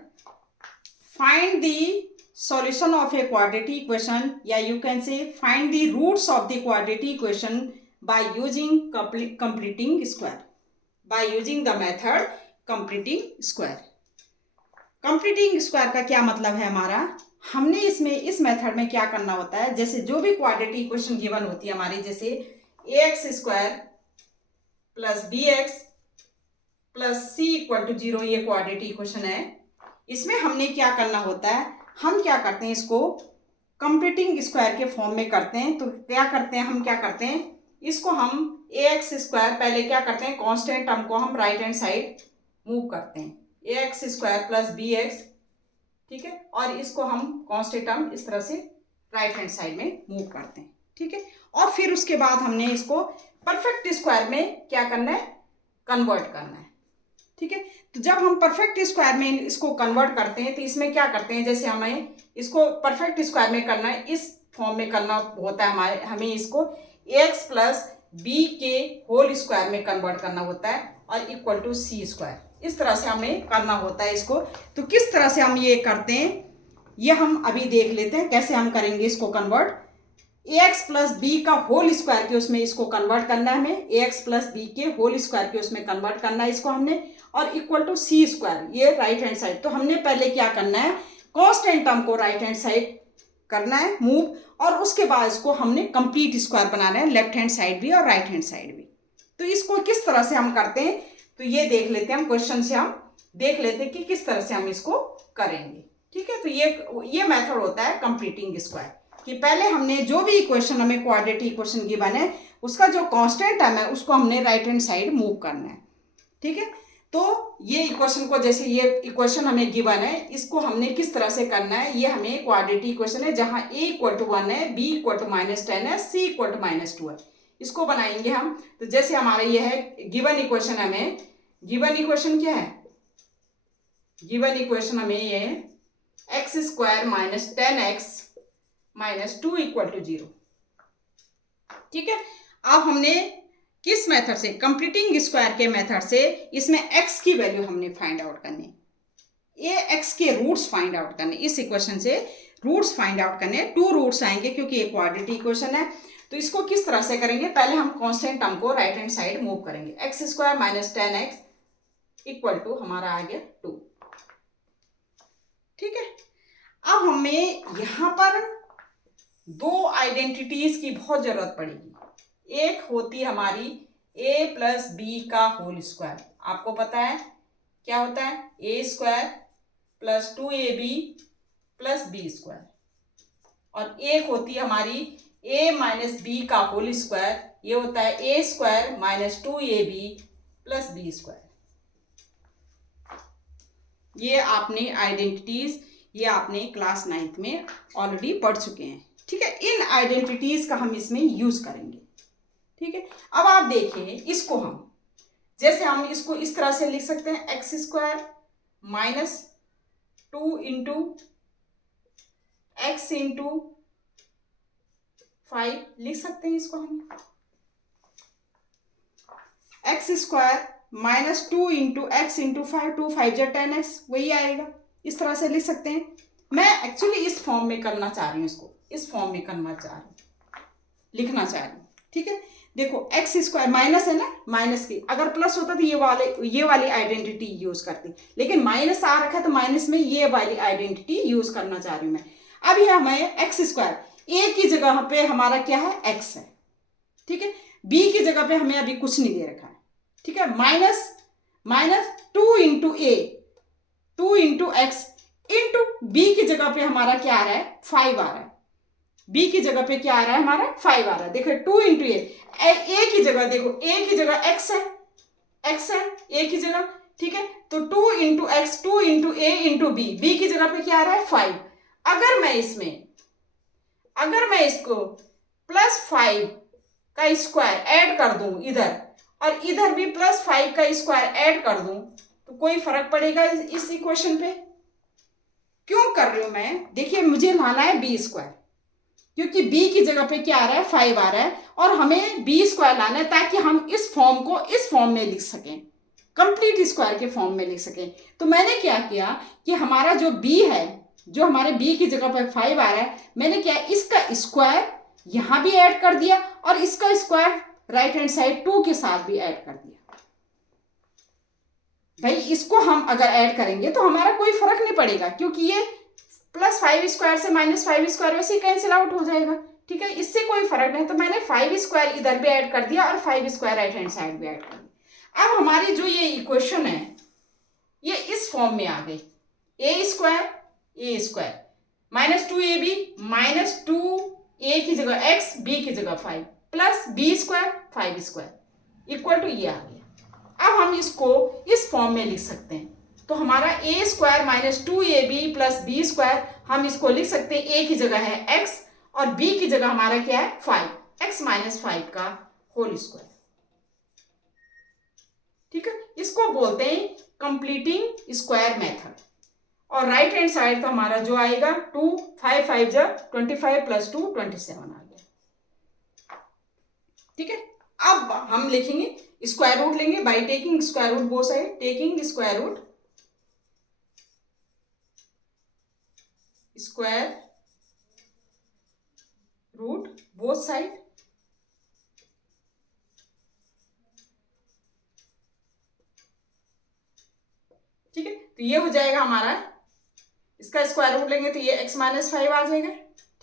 find the solution of a quadratic equation, या you can say find the roots of the quadratic equation by using completing square, by using the method completing square। completing square का क्या मतलब है हमारा, हमने इसमें इस मेथड में क्या करना होता है, जैसे जो भी क्वाड्रेटिक इक्वेशन गिवन होती है हमारी, जैसे ax square plus b x plus c equal to 0, ये क्वाड्रेटिक इक्वेशन है। इसमें हमने क्या करना होता है, हम क्या करते हैं, इसको कंप्लीटिंग स्क्वायर के फॉर्म में करते हैं। तो क्या करते हैं, हम क्या करते हैं, इसको हम ए एक्स स्क्वायर, पहले क्या करते हैं, कांस्टेंट टर्म को हम राइट हैंड साइड मूव करते हैं, a x square plus b x. ठीक है, और इसको हम कांस्टेंट टर्म इस तरह से राइट हैंड साइड में मूव करते हैं। ठीक है, और फिर उसके बाद हमने इसको परफेक्ट स्क्वायर में क्या करना है, कन्वर्ट करना है। ठीक है, तो जब हम परफेक्ट स्क्वायर में इसको कन्वर्ट करते हैं, तो इसमें क्या करते हैं, जैसे हमें इसको परफेक्ट स्क्वायर में करना है, इस फॉर्म में करना होता है, हमें इसको एक्स प्लस बी के होल स्क्वायर में कन्वर्ट करना होता है और इक्वल टू सी स्क्वायर, इस तरह से हमें करना होता है इसको। तो किस तरह से हम ये करते हैं, ये हम अभी देख लेते हैं कैसे हम करेंगे इसको कन्वर्ट। एक्स प्लस बी का होल स्क्वायर के उसमें इसको कन्वर्ट करना है हमें, एक्स प्लस बी के होल स्क्वायर के उसमें कन्वर्ट करना है इसको हमने, और इक्वल टू सी स्क्वायर, ये राइट हैंड साइड। तो हमने पहले क्या करना है, कांस्टेंट टर्म को राइट हैंड साइड करना है मूव, और उसके बाद इसको हमने कंप्लीट स्क्वायर बनाना है, लेफ्ट हैंड साइड भी और राइट हैंड साइड भी। तो इसको किस तरह से हम करते हैं, तो ये देख लेते हैं हम, क्वेश्चन से हम देख लेते हैं कि किस तरह से हम इसको करेंगे। ठीक है, तो ये मेथड होता है कंप्लीटिंग स्क्वायर, कि पहले हमने जो भी इक्वेशन हमें क्वाड्रेटिक इक्वेशन गिवन है, उसका जो कांस्टेंट टर्म है उसको हमने राइट हैंड साइड मूव करना है। ठीक है, तो ये इक्वेशन को, जैसे ये इक्वेशन हमें गिवन है, इसको हमने किस तरह से करना है, ये हमें क्वाड्रेटिक इक्वेशन है जहां a इक्वल टू 1 है, b इक्वल टू -10 है, c इक्वल टू -2 है, इसको बनाएंगे हम। तो जैसे हमारा ये है गिवन इक्वेशन, हमें गिवन इक्वेशन क्या है, गिवन इक्वेशन हमें ये है x square minus 10x minus 2 equal to 0। ठीक है, अब हमने किस मेथड से, कंप्लीटिंग स्क्वायर के मेथड से, इसमें x की वैल्यू हमने फाइंड आउट करनी, ये x के रूट्स फाइंड आउट करने, इस इक्वेशन से रूट्स फाइंड आउट करने, 2 रूट्स आएंगे क्योंकि ये क्वाड्रेटिक इक्वेशन है। तो इसको किस तरह से करेंगे, पहले हम कांस्टेंट टर्म को राइट हैंड साइड मूव करेंगे, x square minus 10x equal to हमारा आ गया 2। ठीक है, अब हमें यहां पर 2 आइडेंटिटीज की बहुत जरूरत पड़ेगी। एक होती हमारी a प्लस बी का होल स्क्वायर, आपको पता है क्या होता है, a square plus 2ab plus b square, और एक होती है हमारी a माइनस बी का होल स्क्वायर, ये होता है a square minus 2ab plus b square. ये आपने आइडेंटिटीज, ये आपने क्लास 9th में ऑलरेडी पढ़ चुके हैं। ठीक है, इन आइडेंटिटीज का हम इसमें यूज करेंगे। ठीक है, अब आप देखिए इसको हम, जैसे हम इसको इस तरह से लिख सकते हैं, x square minus 2 into x into 5 लिख सकते हैं इसको हम। X square minus 2 into x into 5, 2 5 जा 10x, वही आएगा। इस तरह से लिख सकते हैं। मैं एक्चुअली इस फॉर्म में करना चाह रही हूँ, इसको इस फॉर्म में करना चाह रही हूँ, लिखना चाह रही हूँ। ठीक है, देखो एक्स स्क्वायर माइनस है ना, माइनस की अगर प्लस होता तो ये वाली आइडेंटिटी यूज करती, लेकिन माइनस आ रखा है तो माइनस में ये वाली आइडेंटिटी यूज करना चाह रही हूँ मैं। अब यह हमें एक्स स्क्वायर, ए की जगह पे हमारा क्या है, एक्स है। ठीक है, बी की जगह पे हमें अभी कुछ नहीं दे रखा है। ठीक है, माइनस 2 इंटू ए, 2 इंटू एक्स इंटू बी की जगह पे हमारा क्या आ रहा है, 5 आ रहा है। बी की जगह पे क्या आ रहा है हमारा, 5 आ रहा है। देखो 2 इंटू ए की जगह, देखो ए की जगह एक्स है, एक्स है ए की जगह। ठीक है, तो 2 इंटू एक्स, 2 इंटू ए इंटू बी, बी की जगह पे क्या आ रहा है 5। अगर मैं इसको +5 का स्क्वायर ऐड कर दूं इधर, और इधर भी +5 का स्क्वायर ऐड कर दूं, तो कोई फर्क पड़ेगा इस इक्वेशन पे? क्यों कर रही हूं मैं, देखिए मुझे लाना है बी स्क्वायर, क्योंकि बी की जगह पे क्या आ रहा है, 5 आ रहा है, और हमें बी स्क्वायर लाना है ताकि हम इस फॉर्म को इस फॉर्म में लिख सकें, कंप्लीट स्क्वायर के फॉर्म में लिख सकें। तो मैंने क्या किया कि हमारा जो बी है, जो हमारे बी की जगह पे 5 आ रहा है, मैंने क्या इसका स्क्वायर यहां भी ऐड कर दिया, और इसका स्क्वायर राइट हैंड साइड 2 के साथ भी ऐड कर दिया। भाई इसको हम अगर ऐड करेंगे तो हमारा कोई फर्क नहीं पड़ेगा, क्योंकि ये +5 स्क्वायर से -5 स्क्वायर वैसे ही कैंसिल आउट हो जाएगा। ठीक है, इससे कोई फर्क नहीं। तो मैंने 5 स्क्वायर इधर भी ऐड कर दिया और 5 स्क्वायर राइट हैंड साइड भी ऐड कर दिया। अब हमारी जो ये इक्वेशन है ये इस फॉर्म में आ गई, ए स्क्वायर -2ab -2a की जगह x, b की जगह 5 plus b square 5 square equal to ये आ गया। अब हम इसको इस फॉर्म में लिख सकते हैं। तो हमारा a square -2ab plus b square, हम इसको लिख सकते हैं, a की जगह है x और b की जगह हमारा क्या है 5, x - 5 का होल स्क्वायर। ठीक है, इसको बोलते हैं कंप्लीटिंग स्क्वायर मेथड। और राइट हैंड साइड तो हमारा जो आएगा 2 5 5 जा 25 प्लस 2 27 आ गया। ठीक है, अब हम लिखेंगे स्क्वायर रूट लेंगे by taking square root both side, taking square root both side. ठीक है, तो ये हो जाएगा हमारा, इसका स्क्वायर रूट लेंगे तो ये x - 5 आ जाएगा।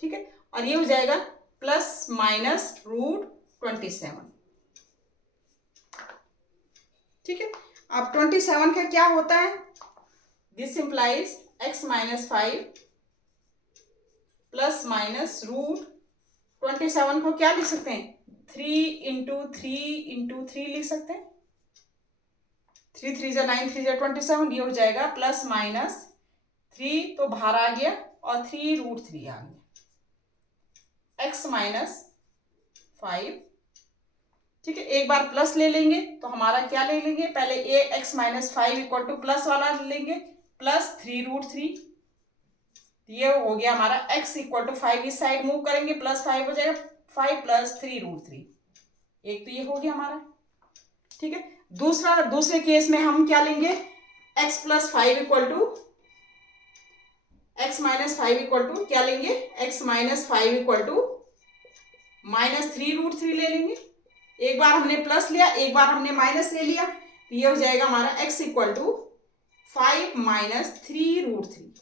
ठीक है, और ये हो जाएगा ±√27। ठीक है, अब 27 का क्या होता है, दिस इंप्लाइज x - 5 ±√27 को क्या लिख सकते हैं, 3 इंटू 3 लिख सकते हैं। 3 3 जा 9, 3 जा 27, ये हो जाएगा ±3 तो बाहर आ गया और 3√3 आ गया, x - 5। ठीक है, एक बार प्लस ले लेंगे तो हमारा क्या ले लेंगे, पहले ये x - 5 इक्वल टू प्लस वाला लेंगे प्लस 3√3, ये हो गया हमारा x इक्वल टू 5, इस साइड मूव करेंगे +5 हो जाएगा, 5 + 3√3, एक तो ये हो गया हमारा। ठीक है, दूसरे केस में हम क्या लेंगे, x + 5 equal to x - 5 equal to क्या लेंगे, x - 5 इक्वल टू -3√3 ले लेंगे। एक बार हमने प्लस लिया, एक बार हमने माइनस ले लिया, तो ये हो जाएगा हमारा x इक्वल टू 5 - 3√3।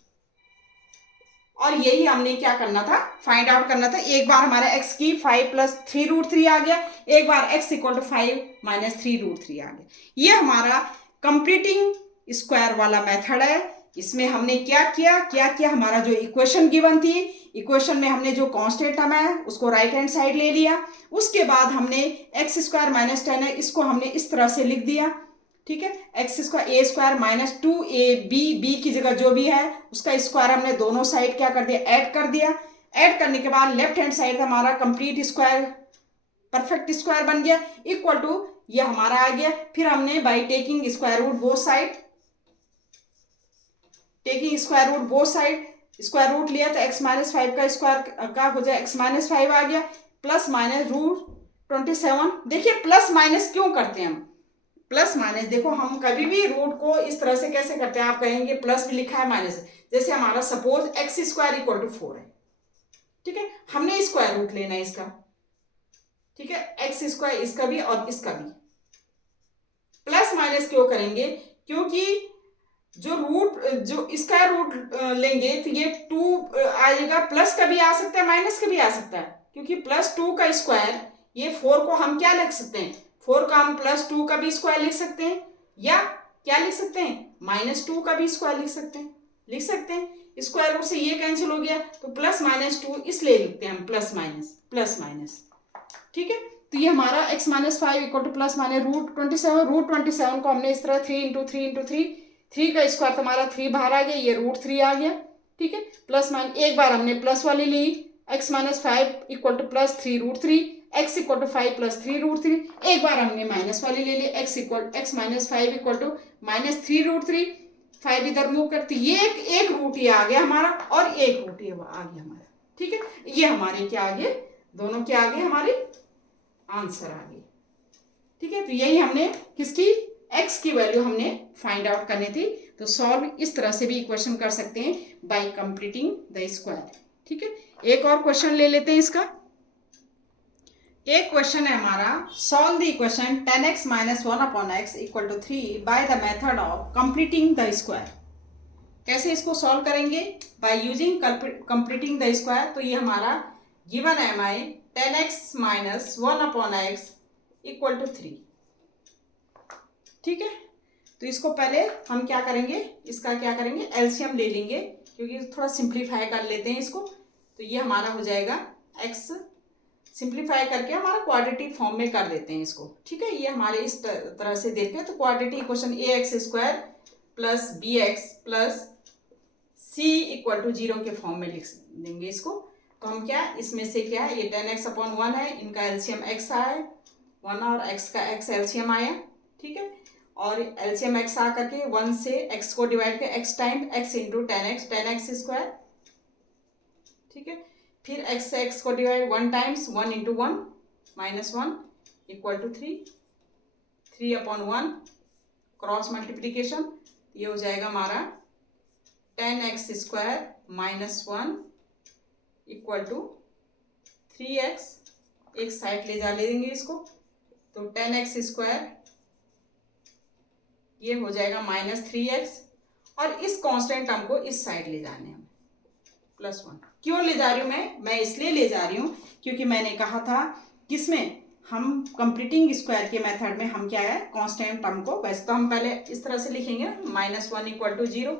और यही हमने क्या करना था, फाइंड आउट करना था। एक बार हमारा x की 5 + 3√3 आ गया, एक बार x इक्वल टू 5 - 3√3 आ गया। ये हमारा कंप्लीटिंग स्क्वायर वाला मेथड है। इसमें हमने क्या किया, हमारा जो इक्वेशन गिवन थी, इक्वेशन में हमने जो कांस्टेंट टर्म है उसको राइट हैंड साइड ले लिया। उसके बाद हमने x स्क्वायर - 10 है, इसको हमने इस तरह से लिख दिया। ठीक है, x square a square -2ab, b की जगह जो भी है उसका स्क्वायर हमने दोनों साइड क्या कर दिया, ऐड कर दिया। ऐड करने के बाद लेफ्ट हैंड साइड हमारा कंप्लीट स्क्वायर, परफेक्ट स्क्वायर बन गया, इक्वल टू ये हमारा आ गया। फिर हमने by taking square root both side taking square root both side, square root लिया तो x माइनस 5 का स्क्वायर का हो जाए x माइनस 5 आ गया, प्लस माइनस रूट 27। देखिए प्लस माइनस क्यों करते हैं हम, प्लस माइनस देखो हम कभी भी रूट को इस तरह से कैसे करते हैं, आप कहेंगे प्लस भी लिखा है माइनस, जैसे हमारा suppose x square equal to 4 है, ठीक है, हमने स्क्वायर रूट लेना है इसका, ठीक है, एक्स स्क्वायर इसका भी और इसका भी। प्लस माइनस क्यों करेंगे, क्योंकि जो रूट जो स्क्वायर रूट लेंगे तो ये 2 आएगा, प्लस का भी आ सकता है माइनस का भी आ सकता है, क्योंकि प्लस 2 का स्क्वायर, ये 4 को हम क्या लिख सकते हैं, 4 का हम प्लस 2 का भी स्क्वायर लिख सकते हैं, या क्या लिख सकते हैं माइनस 2 का भी स्क्वायर लिख सकते हैं, स्क्वायर रूट से ये कैंसिल हो गया, तो प्लस माइनस 2 इसलिए लिखते हैं हम प्लस माइनस, ठीक है। तो ये हमारा x minus 5 equal to plus minus root 27 को हमने इस तरह 3 इंटू 3 का स्क्वायर, तो हमारा 3 बाहर आ गया, ये रूट 3 आ गया, ठीक है, प्लस माइनस एक बार हमने प्लस वाली ली, x minus 5 equal to plus 3 root 3, x equal to 5 plus 3 root 3, एक बार हमने माइनस वाली ले ली, x minus 5 equal to minus 3 root 3, 5 इधर मूव करती, ये एक रूट ये आ गया हमारा और एक रूट ये आ गया हमारा, ठीक है, ये हमारे क्या आ गए, दोनों क्या आ गए हमारे आंसर आ गए, ठीक है। तो यही हमने किसकी, x की वैल्यू हमने फाइंड आउट करनी थी। तो सॉल्व इस तरह से भी इक्वेशन कर सकते हैं बाय कंप्लीटिंग द स्क्वायर, ठीक है। एक और क्वेश्चन ले लेते हैं इसका। एक क्वेश्चन है हमारा, solve the equation 10x minus 1 upon x equal to 3 by the method of completing the square. कैसे इसको सॉल्व करेंगे, by using completing the square. तो ये हमारा गिवन है हमारे 10x minus 1 upon x equal to 3, ठीक है। तो इसको पहले हम क्या करेंगे, इसका क्या करेंगे एलसीएम ले लेंगे, क्योंकि थोड़ा सिंप्लीफाई कर लेते हैं इसको। तो ये हमारा हो जाएगा x, सिंप्लीफाई करके हमारा क्वाड्रेटिक फॉर्म में कर देते हैं इसको, ठीक है। ये हमारे इस तरह से देखें तो quadratic equation ax square plus bx plus c equal to 0 के फॉर्म में लिख देंगे इसको। तो हम क्या, इसमें से क्या है, ये 10x अपॉन 1 है, इनका एलसीएम x आया 1 और x का x एलसीएम आया, ठीक है। और एलसीएम x आ करके 1 से x को डिवाइड कर x time x into 10x square, ठीक है। फिर x से x को divide 1 times 1 into 1 minus 1 equal to 3 upon 1 cross multiplication, ये हो जाएगा हमारा 10x square minus 1 equal to 3x, एक साइड ले जा लेंगे इसको, तो 10x स्क्वायर ये हो जाएगा माइनस 3x, और इस कांस्टेंट टर्म को इस साइड ले जाने हैं प्लस 1। क्यों ले जा रही हूँ मैं इसलिए ले जा रही हूँ क्योंकि मैंने कहा था किसमें, हम कंप्लीटिंग स्क्वायर के मेथड में हम क्या है कांस्टेंट टर्म को, वैसे तो हम पहले इस तरह से लिखेंगे माइनस 1 इक्वल टू 0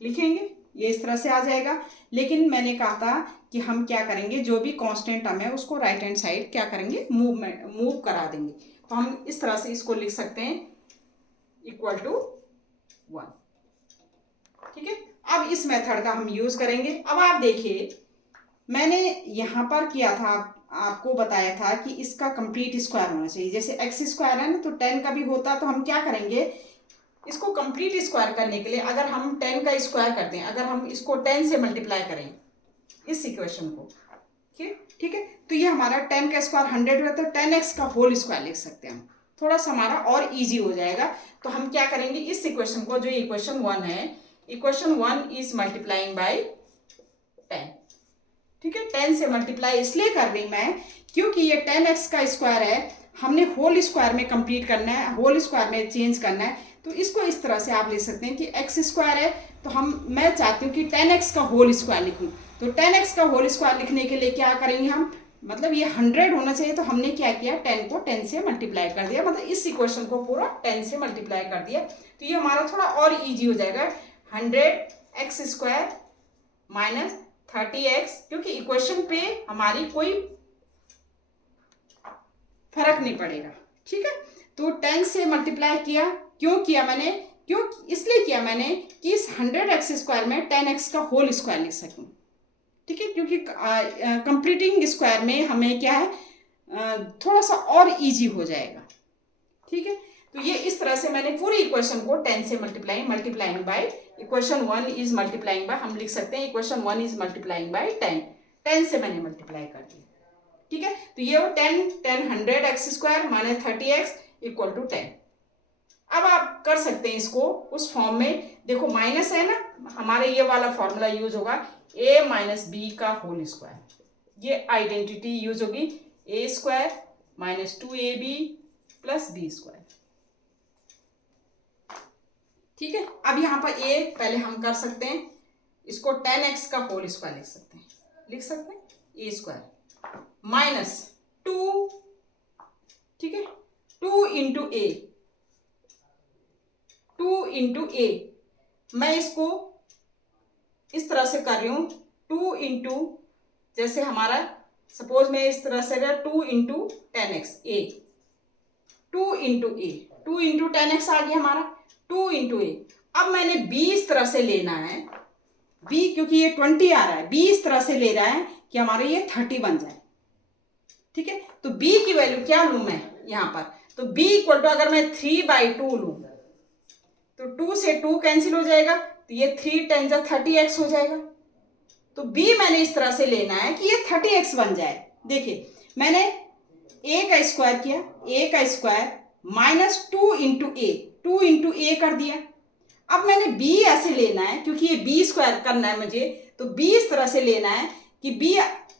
लिखेंगे, ये इस तरह से आ जाएगा। लेकिन मैंने कहा था कि हम क्या करेंगे, जो भी कांस्टेंट टर्म है उसको राइट हैंड साइड क्या करेंगे, मूव करा देंगे। तो हम इस तरह से इसको लिख सकते हैं इक्वल टू 1, ठीक है। अब इस मेथड का हम यूज करेंगे। अब आप देखिए मैंने यहाँ पर किया था, आपको बताया था कि इसका कंप्लीट स्क्वायर होना चाहिए, जैसे एक्स स्क्वायर है ना, तो 10 का भी होता, तो हम क्या करेंगे, इसको कंप्लीट स्क्वायर करने के लिए अगर हम 10 का स्क्वायर करते हैं, अगर हम इसको 10 से मल्टीप्लाई करें इस इक्वेशन को, ठीक है, तो ये हमारा 10 का स्क्वायर 100 हुआ, तो 10x का होल स्क्वायर लिख सकते हैं हम, थोड़ा सा हमारा और इजी हो जाएगा। तो हम क्या करेंगे, इस इक्वेशन को, जो इक्वेशन 1 है, इक्वेशन 1 इज मल्टीप्लाइंग बाय 10, ठीक है। 10 से मल्टीप्लाई इसलिए कर रही मैं क्योंकि ये 10x का स्क्वायर है, हमने होल स्क्वायर में कंप्लीट करना है, होल स्क्वायर में चेंज करना है। तो इसको इस तरह से आप लिख सकते हैं कि x स्क्वायर है, तो मैं चाहती हूँ कि 10x का होल स्क्वायर लिखूँ। तो 10x का होल स्क्वायर लिखने के लिए क्या करेंगे हम, मतलब ये 100 होना चाहिए, तो हमने क्या किया, 10 को 10 से मल्टीप्लाई कर दिया, मतलब इस इक्वेशन को पूरा 10 से मल्टीप्लाई कर दिया। तो ये हमारा थोड़ा और ईजी हो जाएगा, 100x स्क्वायर माइनस 30x, क्योंकि इक्वेशन पे हमारी कोई फर्क नहीं पड़ेगा, ठीक है। तो 10 से मल्टीप्लाई किया, क्यों किया मैंने, क्यों इसलिए किया मैंने कि इस 100x स्क्वायर में 10x का होल स्क्वायर लिख सकूं, ठीक है, क्योंकि कंप्लीटिंग स्क्वायर में हमें क्या है, थोड़ा सा और इजी हो जाएगा, ठीक है। तो ये इस तरह से मैंने पूरी इक्वेशन को 10 से multiplying by equation 1 is multiplying by, हम लिख सकते हैं इक्वेशन 1 इज मल्टीप्लाइंग बाय 10, 10 से मैंने मल्टीप्लाई कर दिया, ठीक है। तो ये वो 10 100x² minus 30x equal to 10। अब आप कर सकते हैं इसको उस फॉर्म में, देखो माइनस है ना, हमारे ये वाला फॉर्मूला यूज होगा a माइनस बी का होल स्क्वायर, ये आइडेंटिटी यूज होगी a² minus 2ab plus b², ठीक है। अब यहाँ पर a पहले हम कर सकते हैं, इसको 10x का होल स्क्वायर लिख सकते हैं a² माइनस 2, ठीक है, 2 इंटू ए, 2 इंटू ए, मैं इसको इस तरह से कर रही हूँ 2 इंटू, जैसे हमारा सपोज मैं इस तरह से 2 इंटू 10x ए, 2 इंटू ए, 2 इंटू 10x आ गया हमारा, 2 इंटू ए। अब मैंने b इस तरह से लेना है, b क्योंकि ये 20 आ रहा है, b इस तरह से ले रहा है कि हमारा ये 30 बन जाए, ठीक है। तो b की वैल्यू क्या लूँ मैं यहाँ पर, तो b इक्वल टू अगर मैं 3/2 लूँ तो 2 से 2 कैंसिल हो जाएगा, तो ये 3 10 जा 30x हो जाएगा। तो b मैंने इस तरह से लेना है कि ये 30x बन जाए। देखिए मैंने a का स्क्वायर किया, a का स्क्वायर माइनस 2 इंटू ए, 2 इंटू ए कर दिया। अब मैंने b ऐसे लेना है क्योंकि ये b² करना है मुझे, तो b इस तरह से लेना है कि b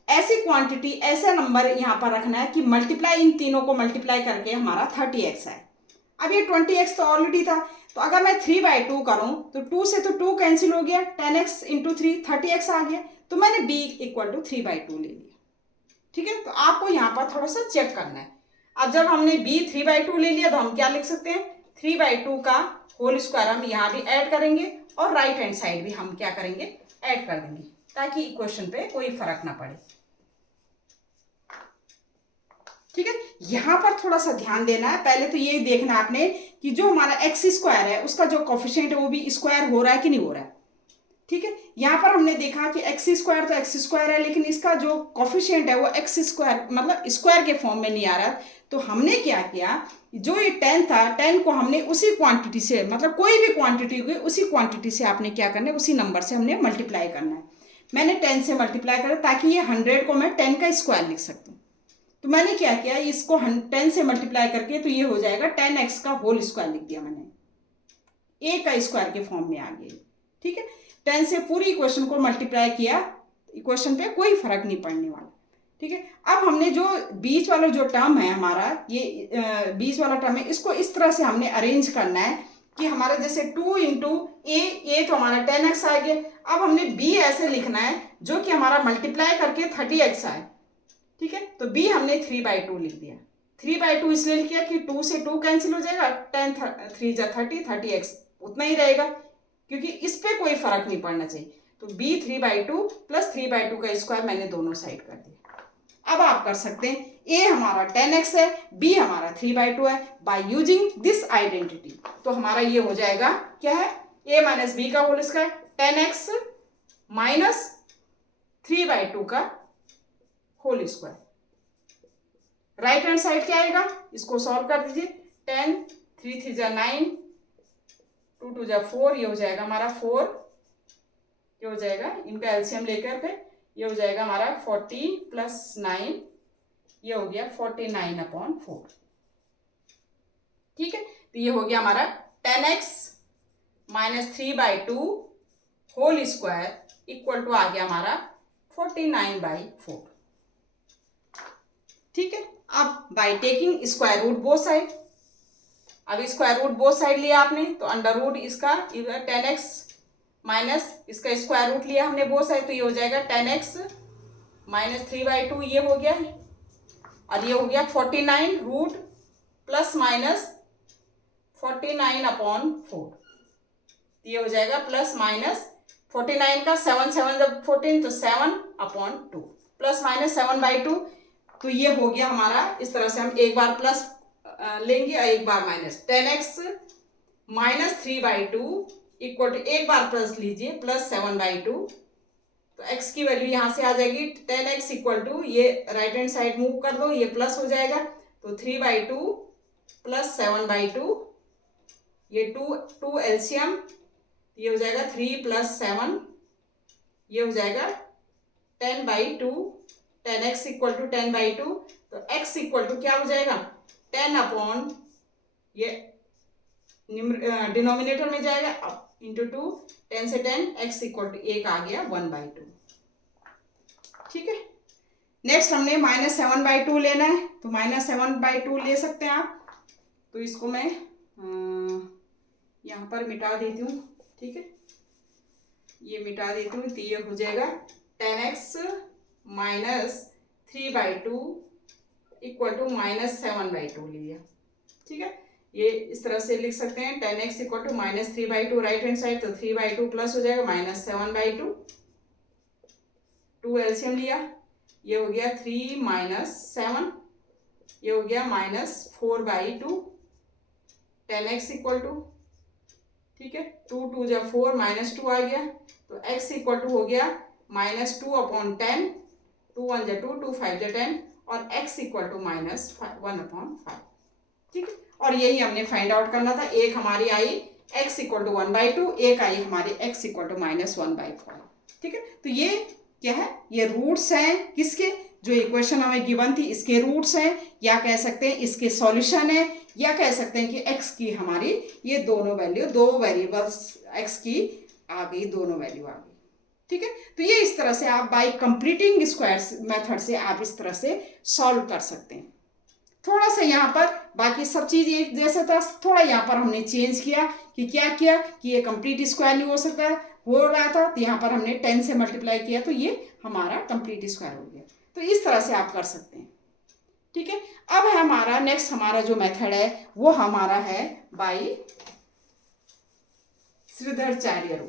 ऐसी क्वांटिटी, ऐसा नंबर यहाँ पर रखना है कि मल्टीप्लाई, इन तीनों को मल्टीप्लाई करके हमारा 30x है। अब ये 20x तो ऑलरेडी था, तो अगर मैं 3/2 करूँ तो 2 से तो 2 कैंसिल हो गया, 10x इंटू 3 30x आ गया, तो मैंने b इक्वल टू 3/2 ले लिया, ठीक है। तो आपको यहाँ पर थोड़ा सा चेक करना है। अब जब हमने b 3/2 ले लिया तो हम क्या लिख सकते हैं, 3/2 का होल स्क्वायर हम यहाँ भी ऐड करेंगे और राइट हैंड साइड भी हम क्या करेंगे, ऐड कर देंगे, ताकि इक्वेशन पे कोई फर्क ना पड़े, ठीक है। यहाँ पर थोड़ा सा ध्यान देना है, पहले तो ये देखना है आपने कि जो हमारा x² है उसका जो कोफिशिएंट है वो भी स्क्वायर हो रहा है कि नहीं हो रहा है, ठीक है। यहाँ पर हमने देखा कि x² तो x² है, लेकिन इसका जो कोफिशिएंट है वो x² मतलब स्क्वायर के फॉर्म में नहीं आ रहा। तो हमने क्या किया, जो ये 10 था, 10 को हमने उसी क्वांटिटी से, मतलब कोई भी क्वांटिटी हुई उसी क्वांटिटी से आपने क्या करना है, उसी नंबर से हमने मल्टीप्लाई करना है। मैंने 10 से मल्टीप्लाई करा ताकि ये 100 को मैं 10 का स्क्वायर लिख सकती हूँ। तो मैंने क्या किया, इसको 10 से मल्टीप्लाई करके तो ये हो जाएगा 10x का होल स्क्वायर लिख दिया मैंने, a का स्क्वायर के फॉर्म में आ गया, ठीक है। 10 से पूरी इक्वेशन को मल्टीप्लाई किया, इक्वेशन पे कोई फर्क नहीं पड़ने वाला, ठीक है। अब हमने जो बीच वाला जो टर्म है हमारा, ये बीच वाला टर्म है, इसको इस तरह से हमने अरेंज करना है कि हमारा जैसे 2 इंटू ए तो हमारा 10x आ गया। अब हमने b ऐसे लिखना है जो कि हमारा मल्टीप्लाई करके 30x आए, ठीक है। तो b हमने 3/2 लिख दिया, 3/2 इसलिए लिख दिया कि 2 से 2 कैंसिल हो जाएगा, 10 3 जा 30, 30x उतना ही रहेगा, क्योंकि इस पे कोई फर्क नहीं पड़ना चाहिए। तो b 3/2 प्लस 3/2 का स्क्वायर मैंने दोनों साइड कर दिया। अब आप कर सकते हैं, a हमारा 10x है, b हमारा 3/2 है, बाय यूजिंग दिस आइडेंटिटी। तो हमारा ये हो जाएगा क्या है, a माइनस बी का होल स्क्वायर 10x माइनस 3/2 का whole square. Right hand side क्या आएगा, इसको सॉल्व कर दीजिए, 10 3 3 जा 9, 2 2 जा 4, ये हो जाएगा हमारा 4, ये हो जाएगा इनका एलसीएम लेकर के, ये हो जाएगा हमारा 40 प्लस 9, ये हो गया 49/4, ठीक है। तो ये हो गया हमारा 10x minus 3/2 whole square equal to आ गया हमारा 49/4, ठीक है। अब by taking square root both side, अब स्क्वायर रूट बोथ साइड लिया आपने, तो अंडर रूट इसका 10x माइनस इसका स्क्वायर रूट लिया हमने बोथ साइड, तो ये हो जाएगा 10x माइनस 3/2, ये हो गया, और ये हो गया 49 रूट प्लस माइनस 49/4, ये हो जाएगा प्लस माइनस 49 का 7 7 जब 14 तो 7/2 प्लस माइनस 7/2, तो ये हो गया हमारा। इस तरह से हम एक बार प्लस लेंगे और एक बार minus, 10x minus 3/2 equal to, एक बार प्लस लीजिए प्लस 7/2, तो x की वैल्यू यहाँ से आ जाएगी 10x इक्वल टू, ये राइट हैंड साइड मूव कर दो, ये प्लस हो जाएगा, तो 3/2 प्लस 7/2, ये 2 एलसीएम तो ये हो जाएगा 3 + 7, ये हो जाएगा 10/2, 10x = 10/2। तो x = क्या हो जाएगा 10 अपॉन, ये डिनोमिनेटर में जाएगा इंटू 2, 10 से 10, x = 1 आ गया 1/2। ठीक है। नेक्स्ट हमने -7/2 लेना है, तो -7/2 ले सकते हैं आप। तो इसको मैं यहाँ पर मिटा देती हूँ। ठीक है, ये मिटा देती हूँ। तो ये हो जाएगा 10x - 3/2 = -7/2 लिया। ठीक है, ये इस तरह से लिख सकते हैं 10x = -3/2 राइट हैंड साइड, तो 3/2 प्लस हो जाएगा -7/2, 2 एलसीएम लिया, ये हो गया 3 - 7, ये हो गया -4/2, 10x = ठीक है 2 2 जब 4 -2 आ गया, तो x = हो गया -2/10, 2 1 = 2, 2 5 = 10, और x = -1/5। ठीक है, और यही हमने फाइंड आउट करना था। एक हमारी आई x = 1/2, एक आई हमारी x = -1/5। ठीक है, तो ये क्या है, ये रूट्स हैं किसके, जो इक्वेशन हमें गिवन थी इसके रूट्स हैं, या कह सकते हैं इसके सॉल्यूशन है, या कह सकते हैं कि x की हमारी ये दोनों वैल्यू, दो वेरिएबल्स x की आ गई, दोनों वैल्यू आ गई। ठीक है, तो ये इस तरह से आप बाय कंप्लीटिंग स्क्वायर्स मेथड से आप इस तरह से सॉल्व कर सकते हैं। थोड़ा सा यहाँ पर बाकी सब चीज एक जैसा था, थोड़ा यहाँ पर हमने चेंज किया कि क्या किया कि ये कंप्लीट स्क्वायर नहीं हो सकता, हो रहा था, तो यहाँ पर हमने 10 से मल्टीप्लाई किया, तो ये हमारा कंप्लीट स्क्वायर हो गया। तो इस तरह से आप कर सकते हैं। ठीक है, अब हमारा नेक्स्ट हमारा जो मेथड है वो हमारा है बाय श्रीधराचार्य रूल।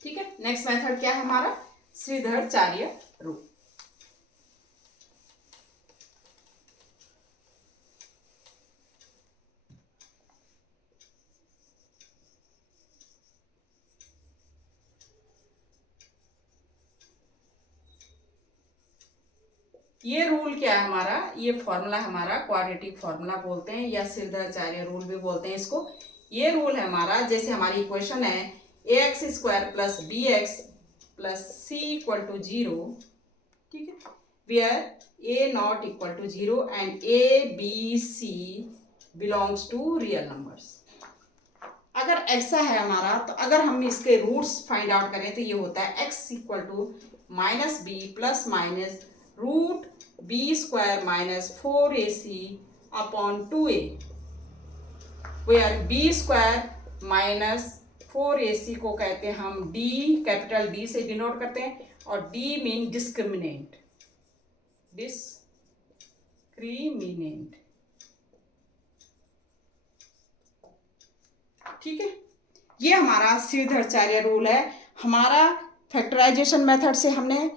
ठीक है, नेक्स्ट मेथड क्या है हमारा, श्रीधराचार्य रूल। ये रूल क्या है हमारा, ये फॉर्मूला हमारा क्वाड्रेटिक फॉर्मूला बोलते हैं, या श्रीधराचार्य रूल भी बोलते हैं इसको। ये रूल है हमारा, जैसे हमारी इक्वेशन है ax² + bx + c = 0। ठीक है, where a ≠ 0 and a b c belongs to real numbers. अगर ऐसा है हमारा, तो अगर हम इसके रूट्स फाइंड आउट करें तो ये होता है x = -b ± √b² - 4ac/2a, where b² - 4ac को कहते हैं हम d, कैपिटल D से डिनोट करते हैं, और d मीन डिस्क्रिमिनेंट, ठीक है, ये हमारा श्रीधराचार्य रूल है। हमारा फैक्टराइजेशन मेथड से हमने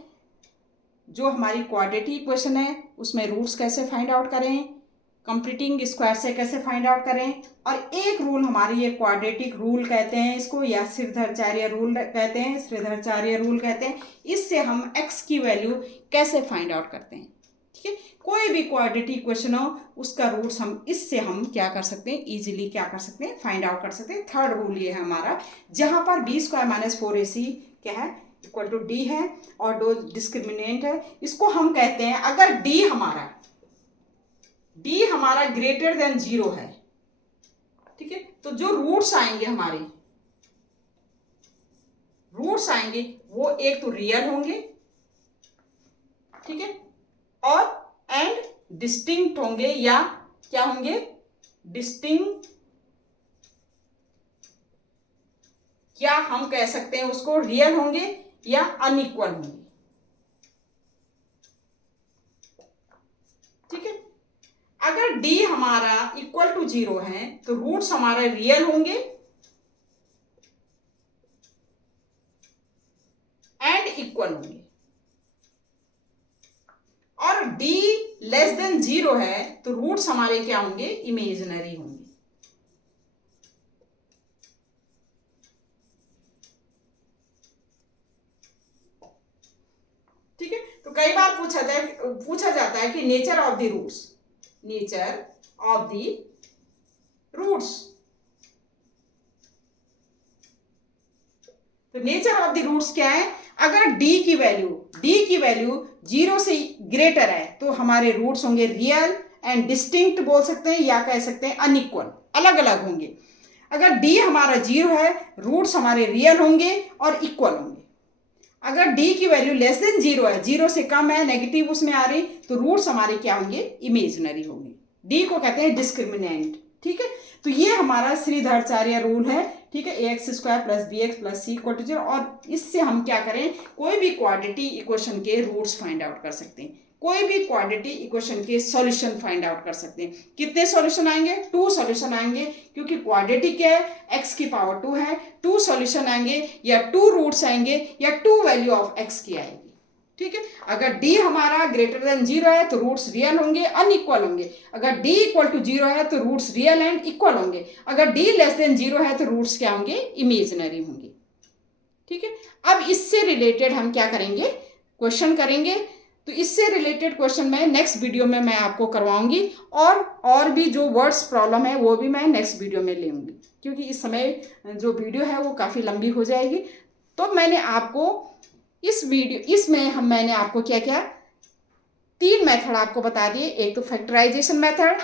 जो हमारी क्वाड्रेटिक इक्वेशन है उसमें रूट्स कैसे फाइंड आउट करें, कंप्लीटिंग स्क्वायर से कैसे फाइंड आउट करें, और एक रूल हमारी ये क्वाड्रेटिक रूल कहते हैं इसको, या श्रीधराचार्य रूल कहते हैं, श्रीधराचार्य रूल कहते हैं। इससे हम x की वैल्यू कैसे फाइंड आउट करते हैं। ठीक है, कोई भी क्वाड्रेटिक इक्वेशन हो उसका रूट्स हम इससे हम क्या कर सकते हैं, इजीली क्या कर सकते हैं, फाइंड आउट कर सकते हैं। थर्ड रूल ये है हमारा, जहां पर b² - 4ac क्या है = d है, और दो डिस्क्रिमिनेंट है, इसको हम कहते हैं अगर d हमारा ग्रेटर देन 0 है। ठीक है, तो जो रूट्स आएंगे हमारे, रूट्स आएंगे वो एक तो रियल होंगे, ठीक है, और एंड डिस्टिंक्ट होंगे, या क्या होंगे, डिस्टिंक्ट, या हम कह सकते हैं उसको रियल होंगे या अनइक्वल होंगे। ठीक है, अगर d हमारा = 0 है तो रूट्स हमारे रियल होंगे एंड इक्वल होंगे, और d < 0 है तो रूट्स हमारे क्या होंगे, इमेजिनरी होंगे। ठीक है, तो कई बार पूछा जाता है कि नेचर ऑफ द रूट्स, तो नेचर ऑफ द रूट्स क्या है, अगर d की वैल्यू 0 से ग्रेटर है तो हमारे रूट्स होंगे रियल एंड डिस्टिंक्ट बोल सकते हैं, या कह सकते हैं अनइक्वल, अलग अलग होंगे। अगर d हमारा 0 है, रूट्स हमारे रियल होंगे और इक्वल होंगे। अगर d की वैल्यू लेस देन 0 है, 0 से कम है, नेगेटिव उसमें आ रही, तो रूट्स हमारे क्या होंगे, इमेजिनरी होंगे। d को कहते हैं डिस्क्रिमिनेंट। ठीक है, तो ये हमारा श्रीधराचार्य रूल है। ठीक है, ax square plus b x plus c equal to 0। और इससे हम क्या करें, कोई भी क्वाड्रेटिक इक्वेशन के रूट्स फाइंड आउट कर सकते हैं, कोई भी क्वाड्रेटिक इक्वेशन के सॉल्यूशन फाइंड आउट कर सकते हैं। कितने सॉल्यूशन आएंगे, 2 सॉल्यूशन आएंगे, क्योंकि क्वाड्रेटिक है, x की पावर 2 है, 2 सॉल्यूशन आएंगे, या 2 रूट्स आएंगे, या 2 वैल्यू ऑफ x की आएगी। ठीक है, अगर d हमारा ग्रेटर देन 0 है तो रूट्स रियल होंगे, अनइक्वल होंगे। अगर d इक्वल टू 0 है तो रूट्स रियल एंड इक्वल होंगे। अगर d लेस देन 0 है तो रूट्स क्या होंगे, इमेजिनरी होंगे। ठीक है, अब इससे रिलेटेड हम क्या करेंगे, क्वेश्चन करेंगे। तो इससे रिलेटेड क्वेश्चन मैं नेक्स्ट वीडियो में मैं आपको करवाऊंगी, और भी जो वर्ड्स प्रॉब्लम है वो भी मैं नेक्स्ट वीडियो में लेंगी, क्योंकि इस समय जो वीडियो है वो काफ़ी लंबी हो जाएगी। तो मैंने आपको मैंने आपको क्या क्या 3 मेथड आपको बता दिए। एक तो फैक्टराइजेशन मेथड,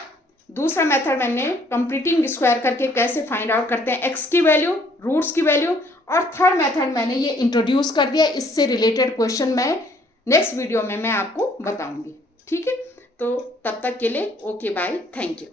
दूसरा मेथड मैंने कंप्लीटिंग स्क्वायर करके कैसे फाइंड आउट करते हैं एक्स की वैल्यू, रूट्स की वैल्यू, और थर्ड मेथड मैंने ये इंट्रोड्यूस कर दिया। इससे रिलेटेड क्वेश्चन मैं नेक्स्ट वीडियो में मैं आपको बताऊंगी। ठीक है, तो तब तक के लिए ओके बाय, थैंक यू।